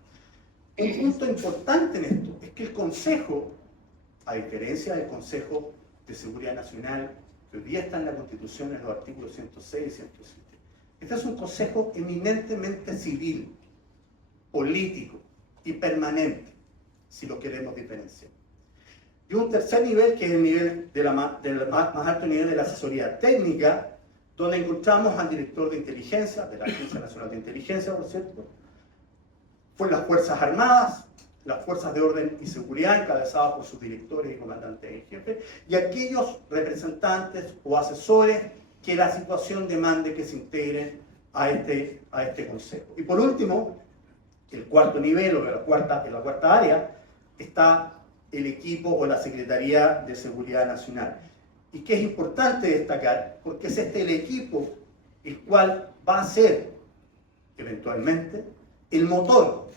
Un punto importante en esto es que el Consejo, a diferencia del Consejo de Seguridad Nacional, que hoy día está en la Constitución en los artículos 106 y 107, este es un Consejo eminentemente civil, político y permanente, si lo queremos diferenciar. Y un tercer nivel, que es el nivel del más alto nivel de la asesoría técnica, donde encontramos al director de inteligencia, de la Agencia Nacional de Inteligencia, por cierto, por las Fuerzas Armadas, las Fuerzas de Orden y Seguridad, encabezadas por sus directores y comandantes en jefe, y aquellos representantes o asesores que la situación demande que se integren a este consejo. Y por último, el cuarto nivel, o en la cuarta área, está el equipo o la Secretaría de Seguridad Nacional. Y que es importante destacar, porque es el equipo el cual va a ser, eventualmente, el motor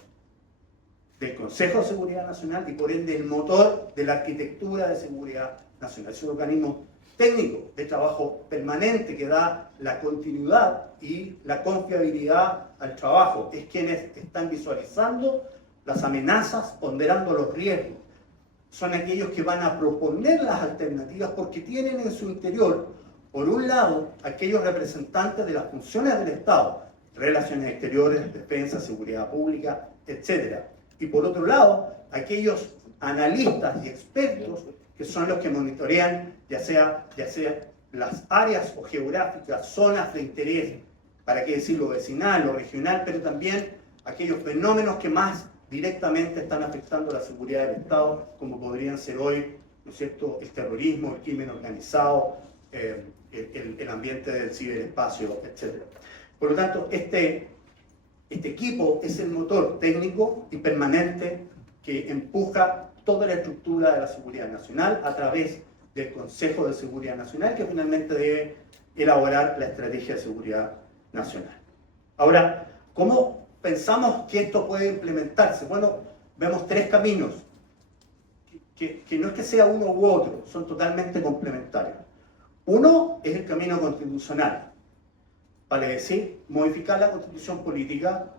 del Consejo de Seguridad Nacional y por ende el motor de la arquitectura de seguridad nacional. Es un organismo técnico de trabajo permanente que da la continuidad y la confiabilidad al trabajo. Es quienes están visualizando las amenazas ponderando los riesgos. Son aquellos que van a proponer las alternativas porque tienen en su interior, por un lado, aquellos representantes de las funciones del Estado, relaciones exteriores, defensa, seguridad pública, etc. Y por otro lado, aquellos analistas y expertos que son los que monitorean ya sea las áreas o geográficas, zonas de interés, para qué decirlo, vecinal o regional, pero también aquellos fenómenos que más directamente están afectando la seguridad del Estado, como podrían ser hoy, ¿no es cierto?, el terrorismo, el crimen organizado, el ambiente del ciberespacio, etc. Por lo tanto, este equipo es el motor técnico y permanente que empuja toda la estructura de la seguridad nacional a través del Consejo de Seguridad Nacional, que finalmente debe elaborar la estrategia de seguridad nacional. Ahora, ¿cómo pensamos que esto puede implementarse? Bueno, vemos tres caminos, que no es que sea uno u otro, son totalmente complementarios. Uno es el camino constitucional, vale decir, modificar la constitución política,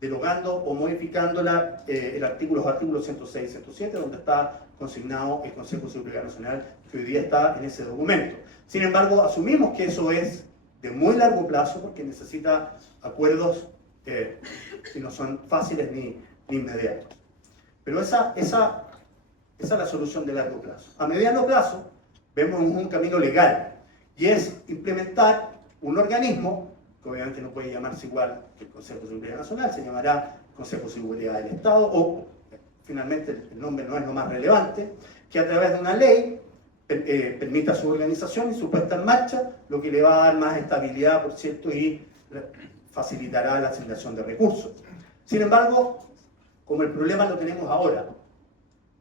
derogando o modificando los artículos 106 y 107, donde está consignado el Consejo de Seguridad Nacional, que hoy día está en ese documento. Sin embargo, asumimos que eso es de muy largo plazo, porque necesita acuerdos que no son fáciles ni inmediatos. Pero esa es la solución de largo plazo. A mediano plazo, vemos un camino legal, y es implementar un organismo, que obviamente no puede llamarse igual que el Consejo de Seguridad Nacional, se llamará Consejo de Seguridad del Estado, o finalmente el nombre no es lo más relevante, que a través de una ley permita su organización y su puesta en marcha, lo que le va a dar más estabilidad, por cierto, y facilitará la asignación de recursos. Sin embargo, como el problema lo tenemos ahora,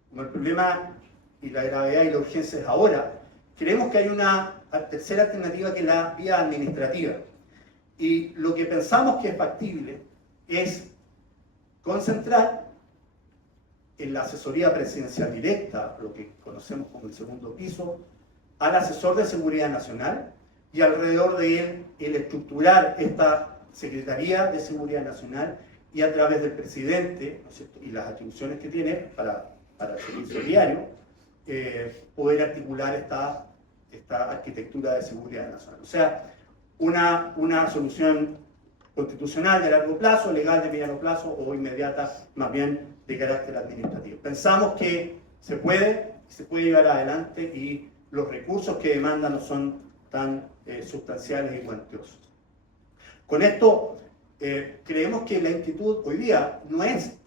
como el problema y la gravedad y la urgencia es ahora, creemos que hay una tercera alternativa, que es la vía administrativa. Y lo que pensamos que es factible es concentrar en la asesoría presidencial directa, lo que conocemos como el segundo piso, al asesor de seguridad nacional, y alrededor de él el estructurar esta Secretaría de Seguridad Nacional, y a través del presidente, ¿no es cierto?, y las atribuciones que tiene para el servicio diario, poder articular esta arquitectura de seguridad nacional. O sea, una solución constitucional de largo plazo, legal de mediano plazo, o inmediata, más bien de carácter administrativo. Pensamos que se puede llevar adelante, y los recursos que demanda no son tan sustanciales y cuantiosos. Con esto, creemos que la inquietud hoy día no es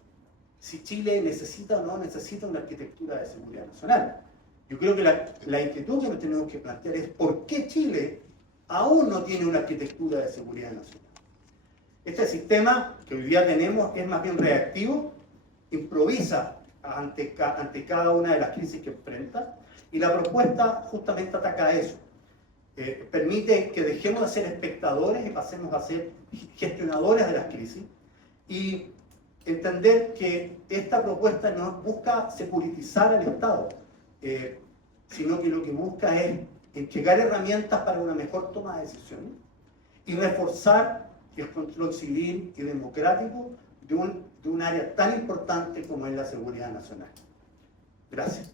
si Chile necesita o no necesita una arquitectura de seguridad nacional. Yo creo que la inquietud que nos tenemos que plantear es por qué Chile aún no tiene una arquitectura de seguridad nacional. Este sistema que hoy día tenemos es más bien reactivo, improvisa ante cada una de las crisis que enfrenta, y la propuesta justamente ataca a eso. Permite que dejemos de ser espectadores y pasemos a ser gestionadores de las crisis, y entender que esta propuesta no busca securitizar al Estado, sino que lo que busca es entregar herramientas para una mejor toma de decisiones y reforzar el control civil y democrático de un área tan importante como es la seguridad nacional. Gracias.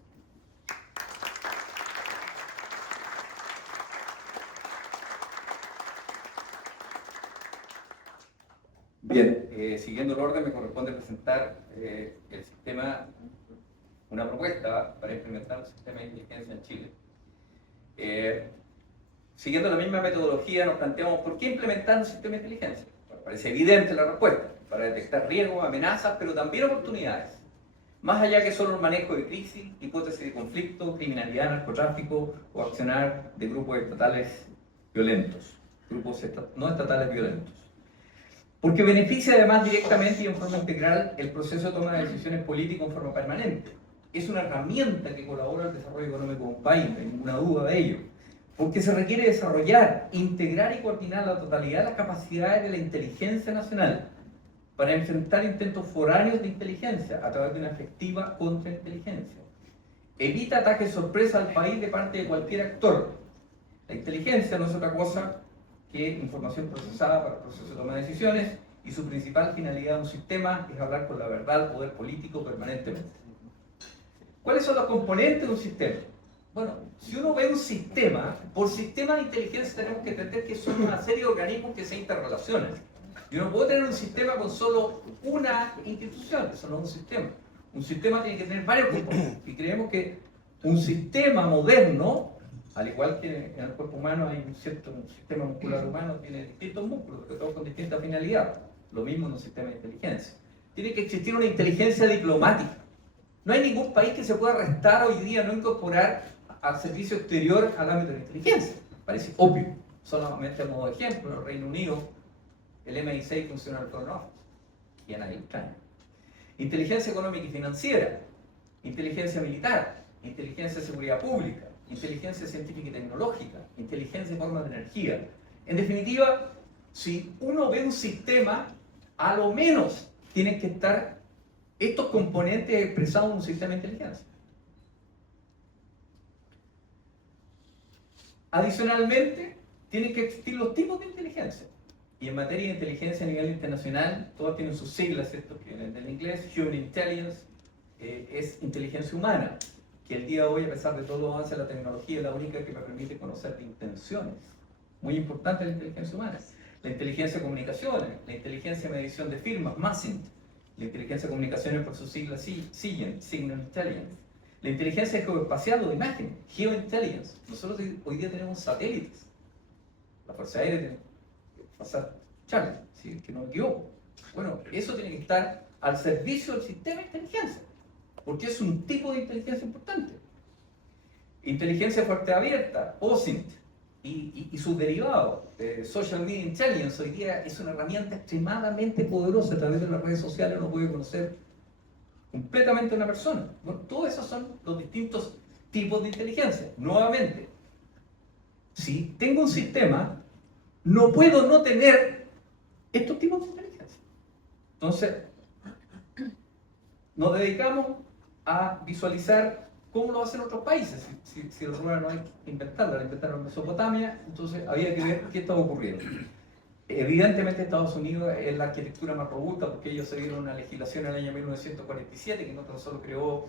Bien, siguiendo el orden, me corresponde presentar el sistema, una propuesta para implementar un sistema de inteligencia en Chile. Siguiendo la misma metodología, nos planteamos por qué implementar un sistema de inteligencia. Bueno, parece evidente la respuesta: para detectar riesgos, amenazas, pero también oportunidades. Más allá que solo el manejo de crisis, hipótesis de conflicto, criminalidad, narcotráfico o accionar de grupos estatales violentos, grupos no estatales violentos. Porque beneficia además directamente y en forma integral el proceso de toma de decisiones políticas en forma permanente. Es una herramienta que colabora al desarrollo económico de un país, no hay ninguna duda de ello. Porque se requiere desarrollar, integrar y coordinar la totalidad de las capacidades de la inteligencia nacional para enfrentar intentos foráneos de inteligencia a través de una efectiva contrainteligencia. Evita ataques sorpresa al país de parte de cualquier actor. La inteligencia no es otra cosa que información procesada para el proceso de toma de decisiones, y y su principal finalidad de un sistema es hablar con la verdad al poder político permanentemente. ¿Cuáles son los componentes de un sistema? Bueno, si uno ve un sistema, por sistema de inteligencia tenemos que entender que son una serie de organismos que se interrelacionan. Yo no puedo tener un sistema con solo una institución, eso no es un sistema. Un sistema tiene que tener varios componentes. Y creemos que un sistema moderno, al igual que en el cuerpo humano hay un sistema muscular humano, tiene distintos músculos, que todos con distintas finalidades. Lo mismo en un sistema de inteligencia. Tiene que existir una inteligencia diplomática. No hay ningún país que se pueda restar hoy día, no incorporar al servicio exterior al ámbito de la inteligencia. Parece obvio. Solamente a modo de ejemplo, en el Reino Unido, el MI6 funciona en el Foreign Office y en ahí está. Inteligencia económica y financiera, inteligencia militar, inteligencia de seguridad pública, inteligencia científica y tecnológica, inteligencia de formas de energía. En definitiva, si uno ve un sistema, a lo menos tienen que estar estos componentes expresados en un sistema de inteligencia. Adicionalmente, tienen que existir los tipos de inteligencia. Y en materia de inteligencia a nivel internacional, todas tienen sus siglas, ¿cierto? Que vienen del inglés. Human Intelligence es inteligencia humana, que el día de hoy, a pesar de todo los avances de la tecnología, es la única que me permite conocer de intenciones. Muy importante la inteligencia humana. La inteligencia de comunicaciones, la inteligencia de medición de firmas, MASINT. La inteligencia de comunicaciones por sus siglas SIGINT, Signal Intelligence. La inteligencia geoespacial o de imagen, Geointelligence. Nosotros hoy día tenemos satélites. La Fuerza Aérea tiene que pasar Charlie, si que no me equivoco. Bueno, eso tiene que estar al servicio del sistema de inteligencia, porque es un tipo de inteligencia importante. Inteligencia fuerte abierta, OSINT, y sus derivados. Social Media Intelligence hoy día es una herramienta extremadamente poderosa. A través de las redes sociales uno puede conocer completamente a una persona. Bueno, todos esos son los distintos tipos de inteligencia. Nuevamente, si tengo un sistema, no puedo no tener estos tipos de inteligencia. Entonces, nos dedicamos a visualizar cómo lo hacen otros países. Si la rueda no hay que inventarla, la inventaron en Mesopotamia, entonces había que ver qué estaba ocurriendo. Evidentemente Estados Unidos es la arquitectura más robusta porque ellos se dieron una legislación en el año 1947 que no tan solo creó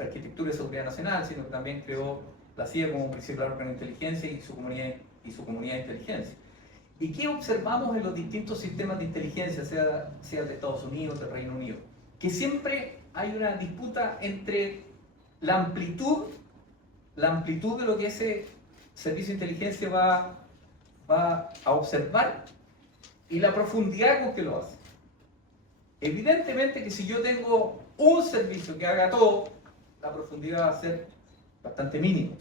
arquitectura de seguridad nacional, sino que también creó la CIA como principal órgano de inteligencia y su comunidad de inteligencia. ¿Y qué observamos en los distintos sistemas de inteligencia, sea el de Estados Unidos, del Reino Unido? Que siempre hay una disputa entre la amplitud de lo que ese servicio de inteligencia va a observar y la profundidad con que lo hace. Evidentemente que si yo tengo un servicio que haga todo, la profundidad va a ser bastante mínima.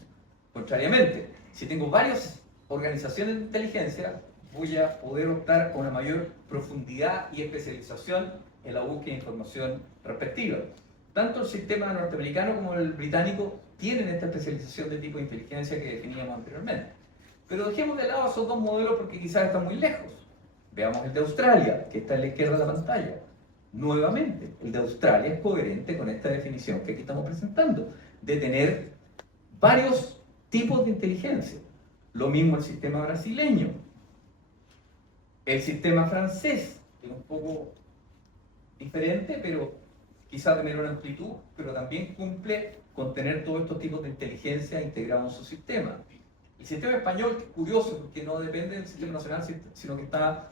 Contrariamente, si tengo varias organizaciones de inteligencia, voy a poder optar a una mayor profundidad y especialización en la búsqueda de información respectiva. Tanto el sistema norteamericano como el británico tienen esta especialización de tipo de inteligencia que definíamos anteriormente. Pero dejemos de lado esos dos modelos porque quizás están muy lejos. Veamos el de Australia, que está a la izquierda de la pantalla. Nuevamente, el de Australia es coherente con esta definición que aquí estamos presentando, de tener varios tipos de inteligencia. Lo mismo el sistema brasileño. El sistema francés, que es un poco diferente, pero quizá de menor amplitud, pero también cumple con tener todos estos tipos de inteligencia integrados en su sistema. El sistema español, que es curioso, porque no depende del sistema nacional, sino que está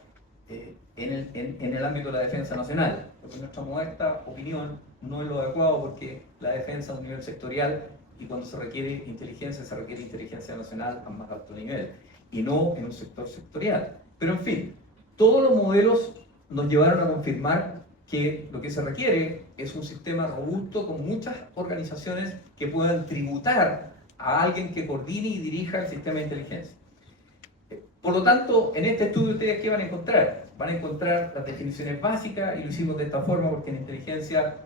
en el ámbito de la defensa nacional. Porque en nuestra modesta opinión no es lo adecuado porque la defensa es un nivel sectorial y cuando se requiere inteligencia nacional a más alto nivel y no en un sector sectorial. Pero en fin, todos los modelos nos llevaron a confirmar que lo que se requiere es un sistema robusto con muchas organizaciones que puedan tributar a alguien que coordine y dirija el sistema de inteligencia. Por lo tanto, en este estudio ustedes ¿qué van a encontrar? Van a encontrar las definiciones básicas y lo hicimos de esta forma porque en inteligencia,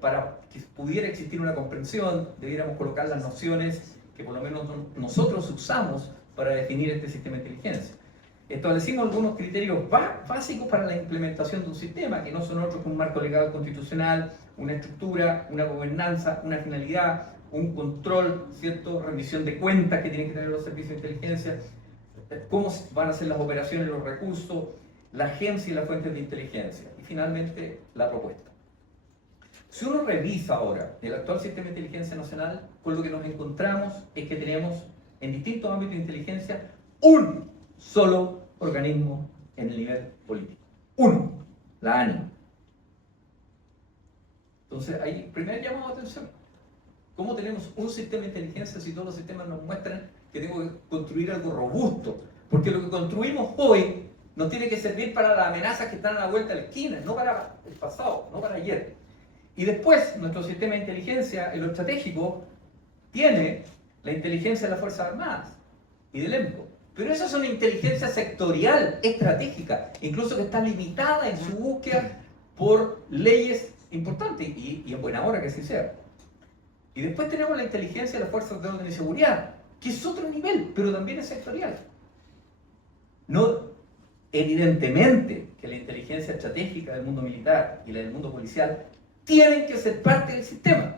para que pudiera existir una comprensión, debiéramos colocar las nociones que por lo menos nosotros usamos para definir este sistema de inteligencia. Establecimos algunos criterios básicos para la implementación de un sistema, que no son otros que un marco legal constitucional, una estructura, una gobernanza, una finalidad, un control, ¿cierto? Rendición de cuentas que tienen que tener los servicios de inteligencia, cómo van a ser las operaciones, los recursos, la agencia y las fuentes de inteligencia. Y finalmente, la propuesta. Si uno revisa ahora el actual sistema de inteligencia nacional, con lo que nos encontramos es que tenemos en distintos ámbitos de inteligencia un solo organismo en el nivel político. Uno, la ANI. Entonces, ahí, primer llamado de atención. ¿Cómo tenemos un sistema de inteligencia si todos los sistemas nos muestran que tenemos que construir algo robusto? Porque lo que construimos hoy nos tiene que servir para las amenazas que están a la vuelta de la esquina, no para el pasado, no para ayer. Y después, nuestro sistema de inteligencia, en lo estratégico, tiene la inteligencia de las Fuerzas Armadas y del EMCO. Pero esa es una inteligencia sectorial, estratégica, incluso que está limitada en su búsqueda por leyes importantes, y en buena hora que así sea. Y después tenemos la inteligencia de las Fuerzas de Orden y Seguridad, que es otro nivel, pero también es sectorial. No, evidentemente que la inteligencia estratégica del mundo militar y la del mundo policial tienen que ser parte del sistema,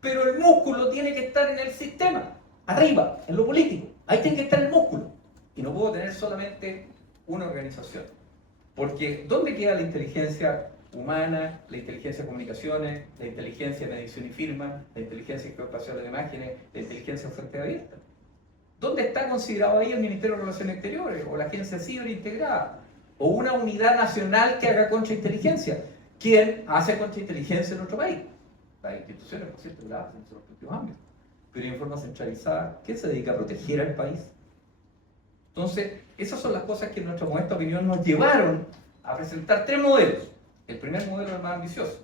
pero el músculo tiene que estar en el sistema, arriba, en lo político. Ahí tiene que estar el músculo. Y no puedo tener solamente una organización. Porque ¿dónde queda la inteligencia humana, la inteligencia de comunicaciones, la inteligencia de medición y firma, la inteligencia de incorporación de imágenes, la inteligencia de fuente abierta? ¿Dónde está considerado ahí el Ministerio de Relaciones Exteriores o la Agencia Ciberintegrada? O una unidad nacional que haga contrainteligencia. ¿Quién hace contrainteligencia en nuestro país? Las instituciones, por cierto, la hacen en sus propios ámbitos. Pero en forma centralizada, ¿quién se dedica a proteger al país? Entonces, esas son las cosas que en nuestra modesta opinión nos llevaron a presentar tres modelos. El primer modelo es el más ambicioso.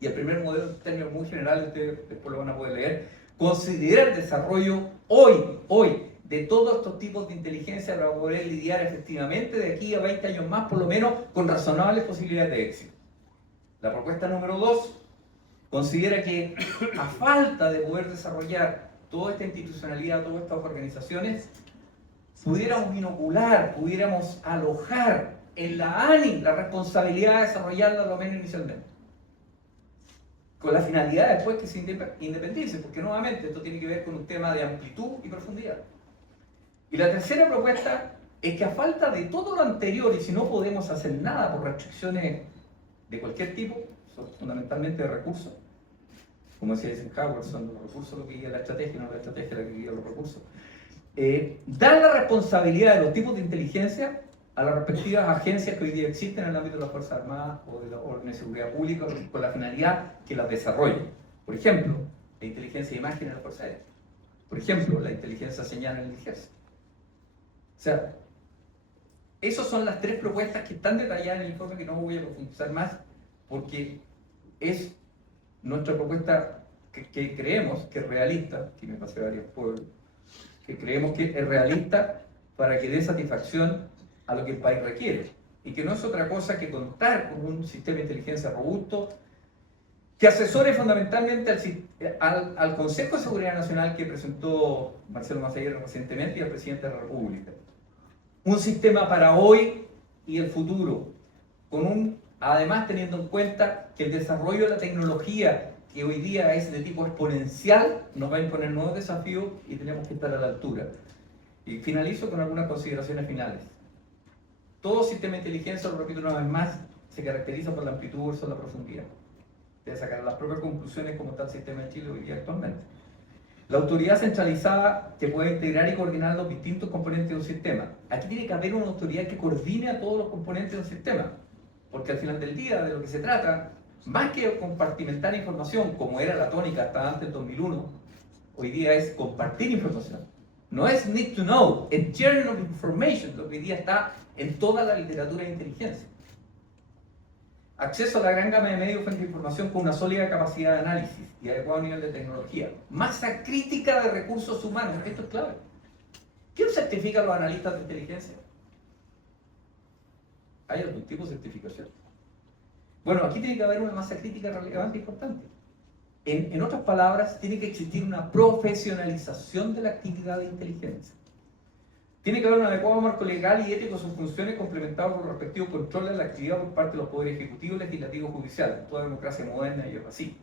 Y el primer modelo, en términos muy generales, ustedes después lo van a poder leer, considera el desarrollo hoy, de todos estos tipos de inteligencia para poder lidiar efectivamente de aquí a 20 años más, por lo menos, con razonables posibilidades de éxito. La propuesta número 2 considera que a falta de poder desarrollar toda esta institucionalidad, todas estas organizaciones, pudiéramos inocular, pudiéramos alojar en la ANI la responsabilidad de desarrollarla lo menos inicialmente. Con la finalidad después que se independice, porque nuevamente esto tiene que ver con un tema de amplitud y profundidad. Y la tercera propuesta es que a falta de todo lo anterior, y si no podemos hacer nada por restricciones de cualquier tipo, fundamentalmente de recursos, como decía Eisenhower, son los recursos lo que guía la estrategia, no la estrategia la que guía los recursos, dar la responsabilidad de los tipos de inteligencia a las respectivas agencias que hoy día existen en el ámbito de las Fuerzas Armadas o de la Orden de Seguridad Pública con la finalidad que las desarrollen. Por ejemplo, la inteligencia de imagen en las Fuerzas Aéreas. Por ejemplo, la inteligencia señal en el ejército. O sea, esas son las tres propuestas que están detalladas en el informe, que no voy a profundizar más, porque es nuestra propuesta que creemos que es realista, que me pasé varios pueblos, que creemos que es realista para que dé satisfacción a lo que el país requiere, y que no es otra cosa que contar con un sistema de inteligencia robusto que asesore fundamentalmente al Consejo de Seguridad Nacional que presentó Marcelo Massaguer recientemente y al presidente de la República. Un sistema para hoy y el futuro, además teniendo en cuenta que el desarrollo de la tecnología, que hoy día es de tipo exponencial, nos va a imponer nuevos desafíos y tenemos que estar a la altura. Y finalizo con algunas consideraciones finales. Todo sistema de inteligencia, lo repito una vez más, se caracteriza por la amplitud versus la profundidad. Ustedes sacarán las propias conclusiones como está el sistema de Chile hoy día actualmente. La autoridad centralizada que puede integrar y coordinar los distintos componentes de un sistema. Aquí tiene que haber una autoridad que coordine a todos los componentes de un sistema, porque al final del día de lo que se trata, más que compartimentar información, como era la tónica hasta antes del 2001, hoy día es compartir información. No es need to know, es sharing of information, lo que hoy día está en toda la literatura de inteligencia. Acceso a la gran gama de medios fuentes de información con una sólida capacidad de análisis y adecuado nivel de tecnología. Masa crítica de recursos humanos, esto es clave. ¿Quién certifica a los analistas de inteligencia? ¿Hay algún tipo de certificación? Bueno, aquí tiene que haber una masa crítica relevante e importante. En otras palabras, tiene que existir una profesionalización de la actividad de inteligencia. Tiene que haber un adecuado marco legal y ético de sus funciones complementado por el respectivo control de la actividad por parte de los poderes ejecutivo, legislativo y judicial. Toda democracia moderna y es así.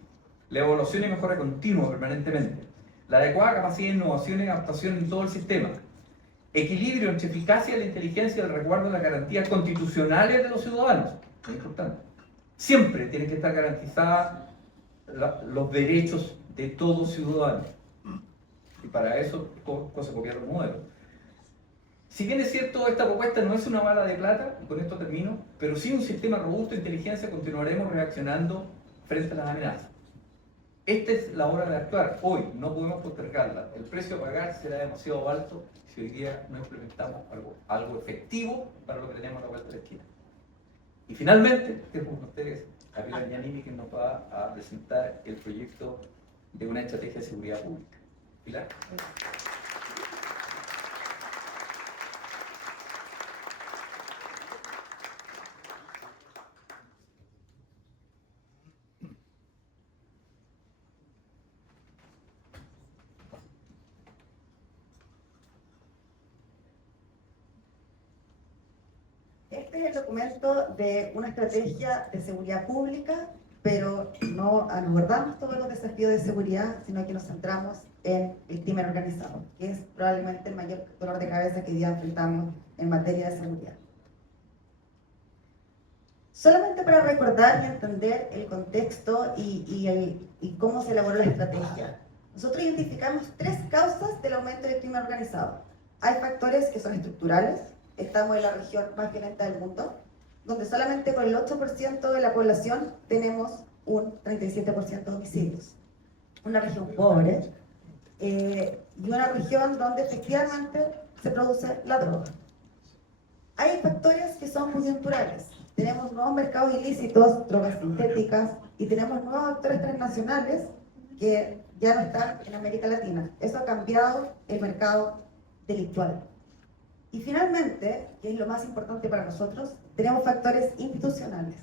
La evaluación y mejora continua permanentemente. La adecuada capacidad de innovación y adaptación en todo el sistema. Equilibrio entre eficacia de la inteligencia y el resguardo de las garantías constitucionales de los ciudadanos. Muy importante. Siempre tienen que estar garantizados los derechos de todo ciudadano. Y para eso, cosa copiar los modelos. Si bien es cierto, esta propuesta no es una bala de plata, y con esto termino, pero sí un sistema robusto de inteligencia, continuaremos reaccionando frente a las amenazas. Esta es la hora de actuar. Hoy no podemos postergarla. El precio a pagar será demasiado alto si hoy día no implementamos algo efectivo para lo que tenemos a la vuelta de la esquina. Y finalmente, tengo con ustedes a Pilar Giannini, que nos va a presentar el proyecto de una estrategia de seguridad pública. Pilar. Este es el documento de una estrategia de seguridad pública, pero no abordamos todos los desafíos de seguridad, sino que nos centramos en el crimen organizado, que es probablemente el mayor dolor de cabeza que hoy día enfrentamos en materia de seguridad. Solamente para recordar y entender el contexto y cómo se elaboró la estrategia. Nosotros identificamos 3 causas del aumento del crimen organizado. Hay factores que son estructurales. Estamos en la región más violenta del mundo, donde solamente con el 8% de la población tenemos un 37% de homicidios. Una región pobre y una región donde efectivamente se produce la droga. Hay factores que son coyunturales. Tenemos nuevos mercados ilícitos, drogas sintéticas, y tenemos nuevos actores transnacionales que ya no están en América Latina. Eso ha cambiado el mercado delictual. Y finalmente, que es lo más importante para nosotros, tenemos factores institucionales.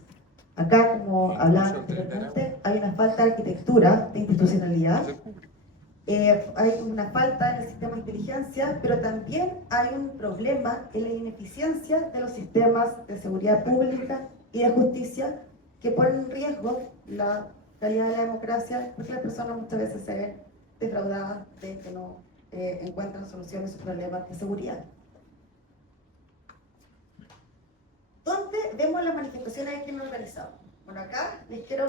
Acá, como hablaba anteriormente, hay una falta de arquitectura, de institucionalidad, hay una falta en el sistema de inteligencia, pero también hay un problema en la ineficiencia de los sistemas de seguridad pública y de justicia que ponen en riesgo la calidad de la democracia, porque las personas muchas veces se ven defraudadas de que no encuentran soluciones a sus problemas de seguridad. ¿Dónde vemos las manifestaciones de crimen organizado? Bueno, acá les quiero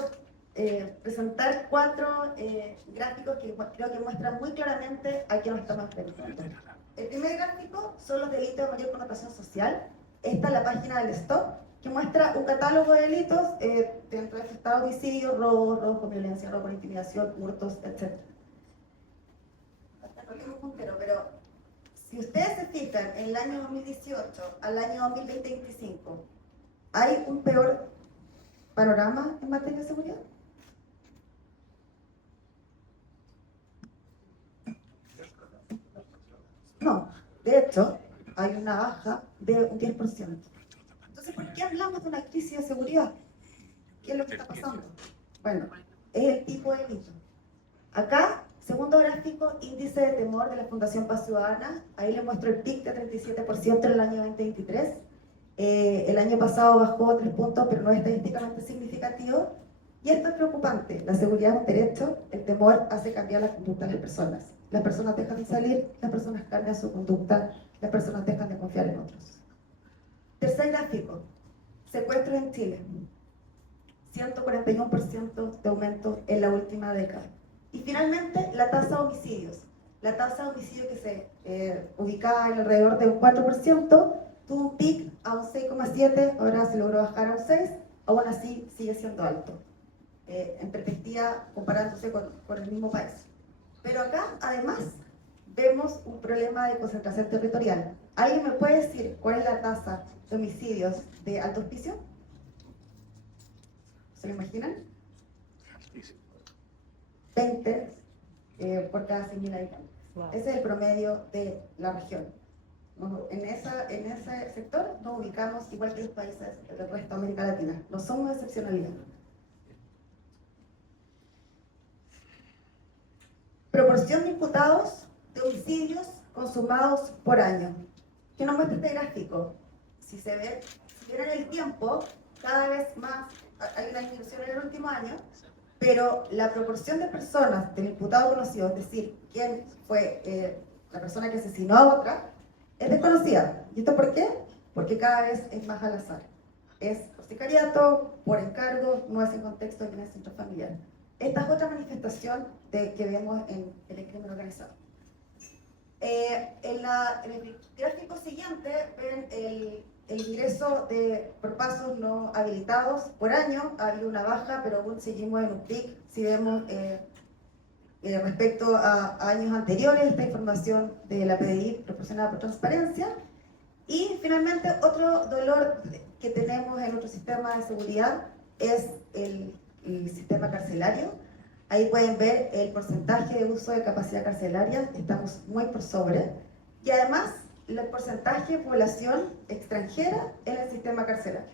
presentar 4 gráficos que creo que muestran muy claramente a qué nos estamos enfrentando. El primer gráfico son los delitos de mayor connotación social. Esta es la página del STOP, que muestra un catálogo de delitos dentro de este estado: homicidio, robo con violencia, robo con intimidación, hurtos, etc. Hasta no tengo puntero, pero si ustedes se fijan, en el año 2018 al año 2025, ¿hay un peor panorama en materia de seguridad? No, de hecho, hay una baja de un 10%. Entonces, ¿por qué hablamos de una crisis de seguridad? ¿Qué es lo que está pasando? Bueno, es el tipo de delito. Acá, segundo gráfico, índice de temor de la Fundación Paz Ciudadana. Ahí les muestro el pic de 37% en el año 2023. El año pasado bajó 3 puntos, pero no es estadísticamente significativo. Y esto es preocupante. La seguridad es un derecho, el temor hace cambiar la conducta de las personas. Las personas dejan de salir, las personas cambian su conducta, las personas dejan de confiar en otros. Tercer gráfico, secuestros en Chile. 141% de aumento en la última década. Y finalmente, la tasa de homicidios. La tasa de homicidio que se ubicaba en alrededor de un 4%, tuvo un pic a un 6,7%, ahora se logró bajar a un 6%, aún así sigue siendo alto, en perspectiva comparándose con el mismo país. Pero acá, además, vemos un problema de concentración territorial. ¿Alguien me puede decir cuál es la tasa de homicidios de Alto Hospicio? ¿Se lo imaginan? 20 por cada 100.000 habitantes. Wow. Ese es el promedio de la región. En ese sector nos ubicamos igual que los países del resto de América Latina. No somos excepcionalidad. Proporción de imputados de homicidios consumados por año. ¿Qué nos muestra este gráfico? Si vieron el tiempo, cada vez más hay una disminución en el último año, pero la proporción de personas del imputado conocido, es decir, quién fue la persona que asesinó a otra, es desconocida. ¿Y esto por qué? Porque cada vez es más al azar. Es por sicariato, por encargo, no es en contexto de violencia intrafamiliar. Esta es otra manifestación que vemos en el crimen organizado. En el gráfico siguiente ven el ingreso por pasos no habilitados por año. Ha habido una baja, pero aún seguimos en un pic. Si vemos respecto a años anteriores, esta información de la PDI proporcionada por Transparencia. Y finalmente, otro dolor que tenemos en nuestro sistema de seguridad es el sistema carcelario. Ahí pueden ver el porcentaje de uso de capacidad carcelaria, estamos muy por sobre. Y además, el porcentaje de población extranjera en el sistema carcelario.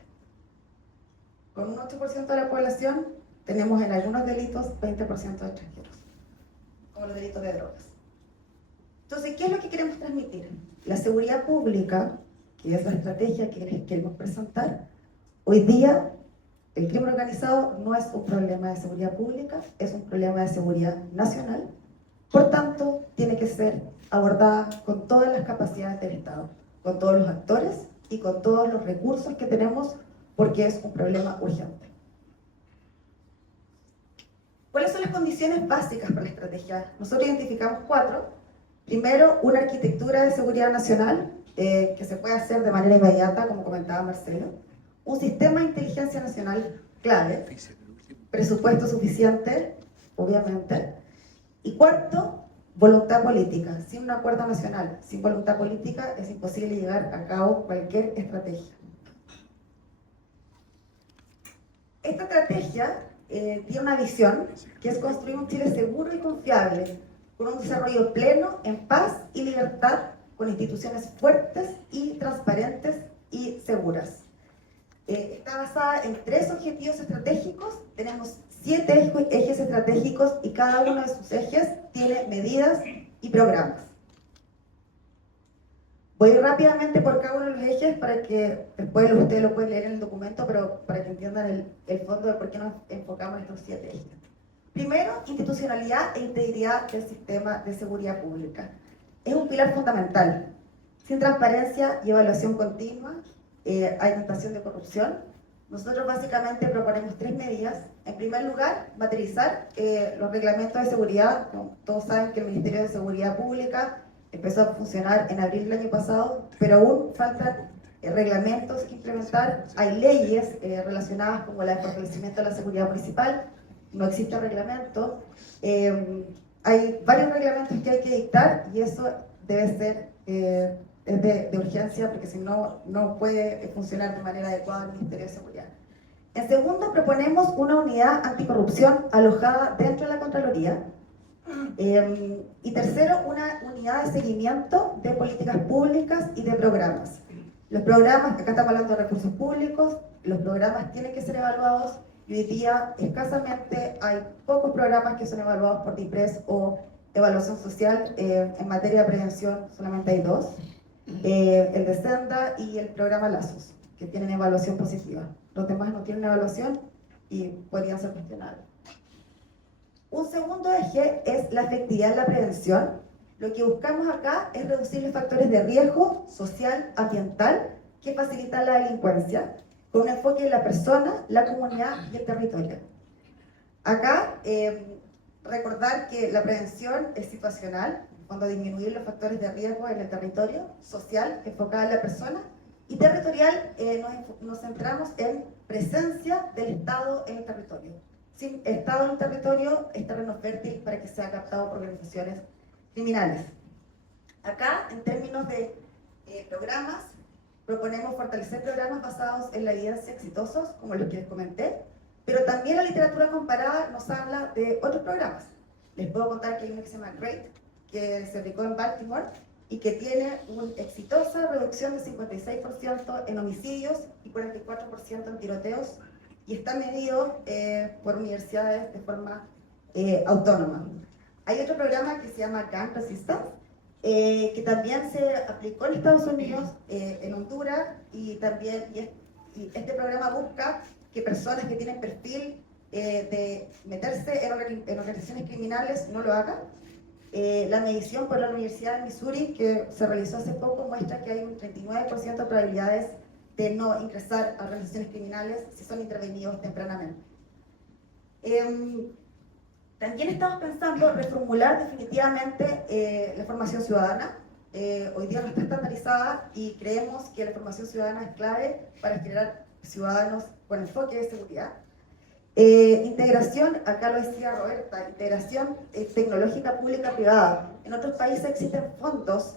Con un 8% de la población, tenemos en algunos delitos 20% de extranjeros, como los delitos de drogas. Entonces, ¿qué es lo que queremos transmitir? La seguridad pública, que es la estrategia que les queremos presentar, hoy día el crimen organizado no es un problema de seguridad pública, es un problema de seguridad nacional. Por tanto, tiene que ser abordada con todas las capacidades del Estado, con todos los actores y con todos los recursos que tenemos, porque es un problema urgente. ¿Cuáles son las condiciones básicas para la estrategia? Nosotros identificamos 4. Primero, una arquitectura de seguridad nacional que se puede hacer de manera inmediata, como comentaba Marcelo. Un sistema de inteligencia nacional clave. Presupuesto suficiente, obviamente. Y cuarto, voluntad política. Sin un acuerdo nacional, sin voluntad política, es imposible llevar a cabo cualquier estrategia. Esta estrategia tiene una visión, que es construir un Chile seguro y confiable, con un desarrollo pleno, en paz y libertad, con instituciones fuertes y transparentes y seguras. Está basada en 3 objetivos estratégicos. Tenemos 7 ejes estratégicos y cada uno de sus ejes tiene medidas y programas. Voy rápidamente por cada uno de los ejes para que después ustedes lo pueden leer en el documento, pero para que entiendan el fondo de por qué nos enfocamos en estos 7 ejes. Primero, institucionalidad e integridad del sistema de seguridad pública. Es un pilar fundamental. Sin transparencia y evaluación continua, hay tentación de corrupción. Nosotros básicamente proponemos 3 medidas. En primer lugar, materializar los reglamentos de seguridad. Todos saben que el Ministerio de Seguridad Pública empezó a funcionar en abril del año pasado, pero aún faltan reglamentos que implementar. Hay leyes relacionadas como la de fortalecimiento de la seguridad municipal. No existe reglamento. Hay varios reglamentos que hay que dictar y eso debe ser de urgencia, porque si no, no puede funcionar de manera adecuada el Ministerio de Seguridad. En segundo, proponemos una unidad anticorrupción alojada dentro de la Contraloría. Y tercero, una unidad de seguimiento de políticas públicas y de programas. Los programas, acá estamos hablando de recursos públicos, los programas tienen que ser evaluados y hoy día escasamente hay pocos programas que son evaluados por DIPRES o evaluación social. En materia de prevención solamente hay 2. El de Senda y el programa Lazos, que tienen evaluación positiva. Los demás no tienen evaluación y podrían ser cuestionables. Un segundo eje es la efectividad en la prevención. Lo que buscamos acá es reducir los factores de riesgo social, ambiental, que facilitan la delincuencia, con un enfoque en la persona, la comunidad y el territorio. Acá, recordar que la prevención es situacional, cuando disminuir los factores de riesgo en el territorio, social, enfocada en la persona, y territorial, nos centramos en presencia del Estado en el territorio. Sin Estado en el territorio, es terreno fértil para que sea captado por organizaciones criminales. Acá, en términos de programas, proponemos fortalecer programas basados en la evidencia exitosos, como los que les comenté, pero también la literatura comparada nos habla de otros programas. Les puedo contar que hay uno que se llama GREAT, que se aplicó en Baltimore y que tiene una exitosa reducción de 56% en homicidios y 44% en tiroteos, y está medido por universidades de forma autónoma. Hay otro programa que se llama Gun Resistance, que también se aplicó en Estados Unidos, en Honduras, y este programa busca que personas que tienen perfil de meterse en organizaciones criminales no lo hagan. La medición por la Universidad de Missouri, que se realizó hace poco, muestra que hay un 39% de probabilidades de no ingresar a organizaciones criminales si son intervenidos tempranamente. También estamos pensando reformular definitivamente la formación ciudadana. Hoy día no está estandarizada y creemos que la formación ciudadana es clave para generar ciudadanos con enfoque de seguridad. Integración, acá lo decía Roberta, integración tecnológica pública-privada. En otros países existen fondos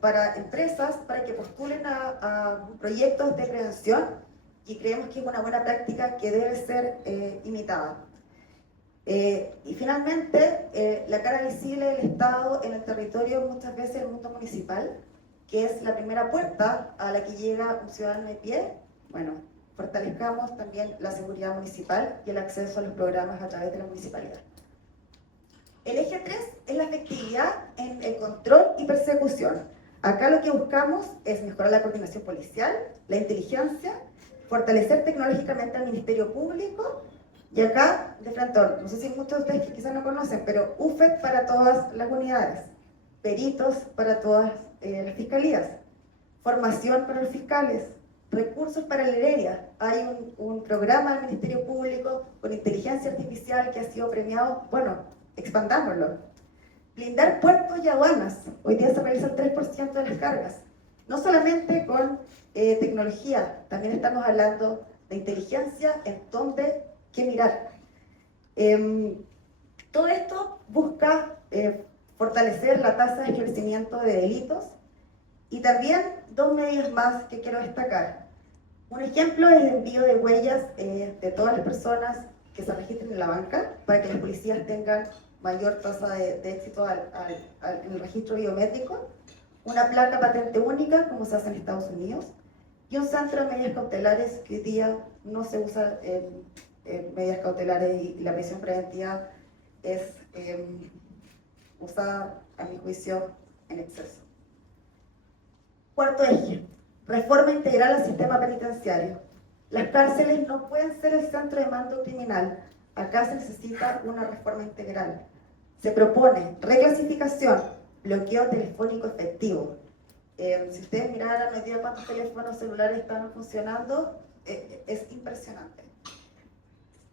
para empresas para que postulen a proyectos de prevención y creemos que es una buena práctica que debe ser imitada. Y finalmente, la cara visible del Estado en el territorio, muchas veces el mundo municipal, que es la primera puerta a la que llega un ciudadano de pie. Bueno, fortalezcamos también la seguridad municipal y el acceso a los programas a través de la municipalidad. El eje 3 es la efectividad en el control y persecución. Acá lo que buscamos es mejorar la coordinación policial, la inteligencia, fortalecer tecnológicamente al Ministerio Público, y acá, de frente, no sé si muchos de ustedes que quizás no conocen, pero UFED para todas las unidades, peritos para todas las fiscalías, formación para los fiscales, recursos para la heredia. Hay un programa del Ministerio Público con inteligencia artificial que ha sido premiado. Bueno, expandámoslo. Blindar puertos y aduanas. Hoy día se realiza el 3% de las cargas. No solamente con tecnología, también estamos hablando de inteligencia en dónde, qué mirar. Todo esto busca fortalecer la tasa de esclarecimiento de delitos. Y también dos medidas más que quiero destacar. Un ejemplo es el envío de huellas de todas las personas que se registren en la banca para que las policías tengan mayor tasa de éxito en el registro biométrico. Una placa patente única, como se hace en Estados Unidos. Y un centro de medidas cautelares que hoy día no se usa en medidas cautelares y la prisión preventiva es usada, a mi juicio, en exceso. Cuarto eje, reforma integral al sistema penitenciario. Las cárceles no pueden ser el centro de mando criminal. Acá se necesita una reforma integral. Se propone reclasificación, bloqueo telefónico efectivo. Si ustedes miraran hoy día cuántos teléfonos celulares están funcionando, es impresionante.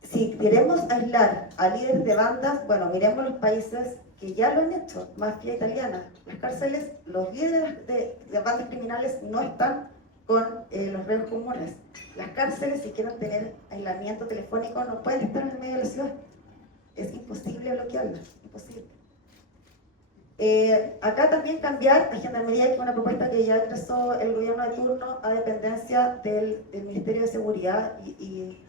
Si queremos aislar a líderes de bandas, bueno, miremos los países que ya lo han hecho, mafia italiana. Las cárceles, los líderes de bandas criminales no están con los reos comunes. Las cárceles, si quieren tener aislamiento telefónico, no pueden estar en el medio de la ciudad. Es imposible bloquearlas, imposible. Acá también cambiar a Gendarmería, que es una propuesta que ya ingresó el gobierno de turno a dependencia del Ministerio de Seguridad y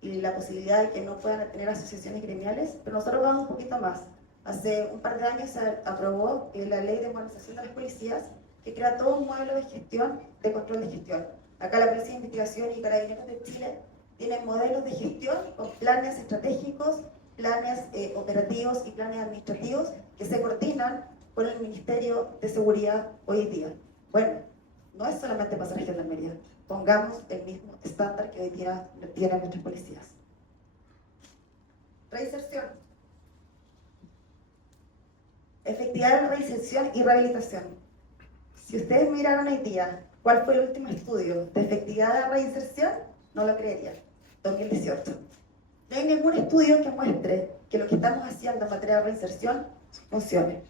la posibilidad de que no puedan tener asociaciones gremiales, pero nosotros vamos un poquito más. Hace un par de años se aprobó la ley de modernización de las policías, que crea todo un modelo de gestión, de control de gestión. Acá la Policía de Investigación y Carabineros de Chile tienen modelos de gestión con planes estratégicos, planes operativos y planes administrativos que se coordinan con el Ministerio de Seguridad hoy día. Bueno, no es solamente pasar a Gendarmería, pongamos el mismo estándar que hoy día tienen nuestras policías. Reinserción. Efectividad en reinserción y rehabilitación. Si ustedes miraron hoy día cuál fue el último estudio de efectividad de la reinserción, no lo creerían, 2018. No hay ningún estudio que muestre que lo que estamos haciendo en materia de reinserción funcione.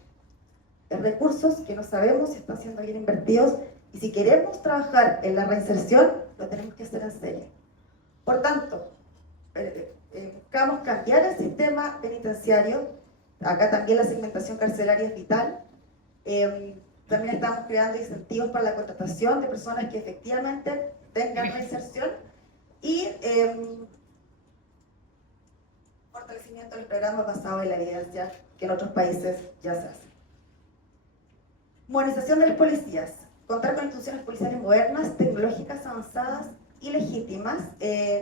Hay recursos que no sabemos si están siendo bien invertidos y si queremos trabajar en la reinserción, lo tenemos que hacer en serio. Por tanto, buscamos cambiar el sistema penitenciario. Acá también la segmentación carcelaria es vital. También estamos creando incentivos para la contratación de personas que efectivamente tengan reinserción y fortalecimiento de los programas basados en la evidencia que en otros países ya se hace. Modernización de las policías. Contar con instituciones policiales modernas, tecnológicas, avanzadas y legítimas,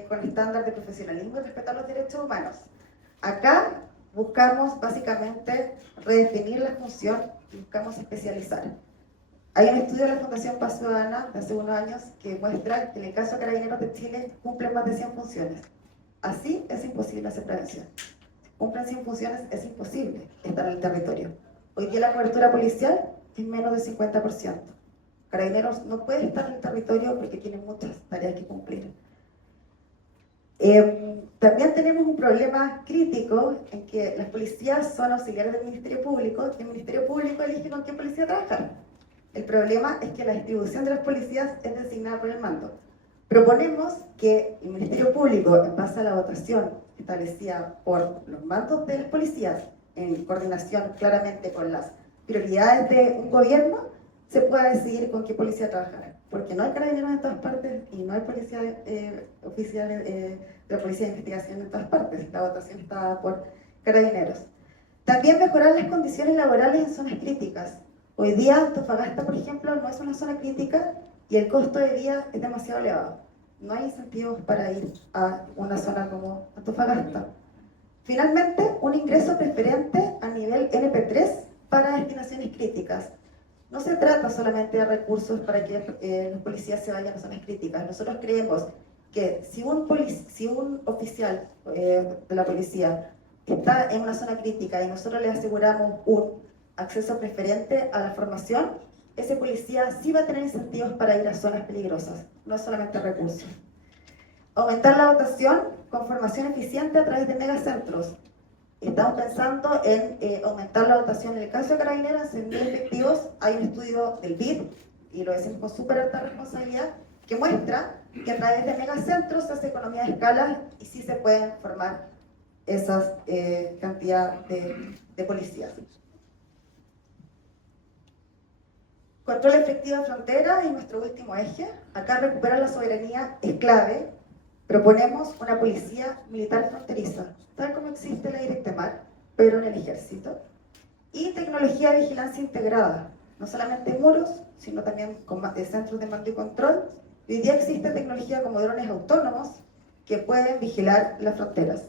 con estándar de profesionalismo y respetar los derechos humanos. Acá buscamos básicamente redefinir la función y buscamos especializar. Hay un estudio de la Fundación Paz Ciudadana de hace unos años que muestra que en el caso de Carabineros de Chile cumplen más de 100 funciones. Así es imposible hacer prevención. Si cumplen 100 funciones es imposible estar en el territorio. Hoy día la cobertura policial es menos del 50%. Carabineros no puede estar en el territorio porque tiene muchas tareas que cumplir. También tenemos un problema crítico en que las policías son auxiliares del Ministerio Público y el Ministerio Público elige con qué policía trabajar. El problema es que la distribución de las policías es designada por el mando. Proponemos que el Ministerio Público, en base a la votación establecida por los mandos de las policías, en coordinación claramente con las prioridades de un gobierno, se pueda decidir con qué policía trabajar. Porque no hay carabineros en todas partes y no hay policía, oficiales de la Policía de Investigación en todas partes. La votación está dada por carabineros. También mejorar las condiciones laborales en zonas críticas. Hoy día Antofagasta, por ejemplo, no es una zona crítica y el costo de vida es demasiado elevado. No hay incentivos para ir a una zona como Antofagasta. Finalmente, un ingreso preferente a nivel NP3 para destinaciones críticas. No se trata solamente de recursos para que los policías se vayan a zonas críticas. Nosotros creemos que si un oficial de la policía está en una zona crítica y nosotros le aseguramos un acceso preferente a la formación, ese policía sí va a tener incentivos para ir a zonas peligrosas, no es solamente recursos. Aumentar la dotación con formación eficiente a través de megacentros. Estamos pensando en aumentar la dotación. En el caso de Carabineros, en 1.000 efectivos, hay un estudio del BID, y lo decimos con súper alta responsabilidad, que muestra que a través de megacentros se hace economía de escala y sí se pueden formar esas cantidad de policías. Control efectivo de frontera es nuestro último eje. Acá recuperar la soberanía es clave. Proponemos una policía militar fronteriza, tal como existe la Directemar, pero en el ejército. Y tecnología de vigilancia integrada, no solamente muros, sino también con centros de mando y control. Hoy día existe tecnología como drones autónomos que pueden vigilar las fronteras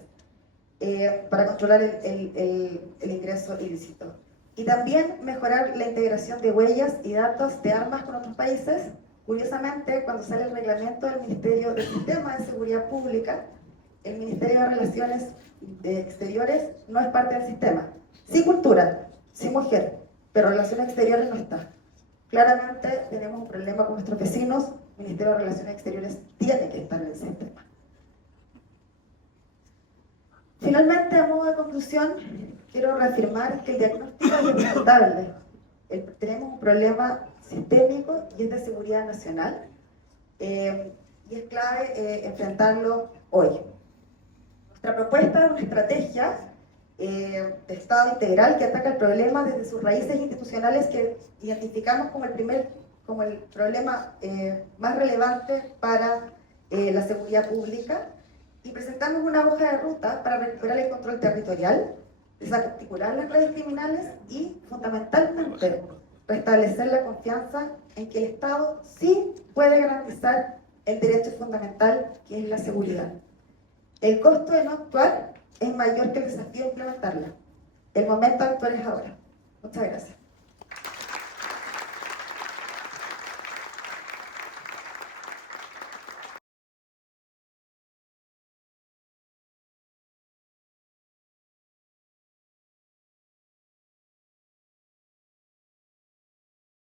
para controlar el ingreso ilícito. Y también mejorar la integración de huellas y datos de armas con otros países. Curiosamente, cuando sale el reglamento del Ministerio de Sistema de Seguridad Pública, el Ministerio de Relaciones Exteriores no es parte del sistema. Sí cultura, sí mujer, pero Relaciones Exteriores no está. Claramente tenemos un problema con nuestros vecinos, el Ministerio de Relaciones Exteriores tiene que estar en el sistema. Finalmente, a modo de conclusión, quiero reafirmar que el diagnóstico es indiscutible. Tenemos un problema sistémico y es de seguridad nacional y es clave enfrentarlo hoy. Nuestra propuesta es una estrategia de Estado integral que ataca el problema desde sus raíces institucionales que identificamos como el problema más relevante para la seguridad pública, y presentamos una hoja de ruta para recuperar el control territorial, desarticular las redes criminales y, fundamentalmente, restablecer la confianza en que el Estado sí puede garantizar el derecho fundamental que es la seguridad. El costo de no actuar es mayor que el desafío de implementarla. El momento de actuar es ahora. Muchas gracias.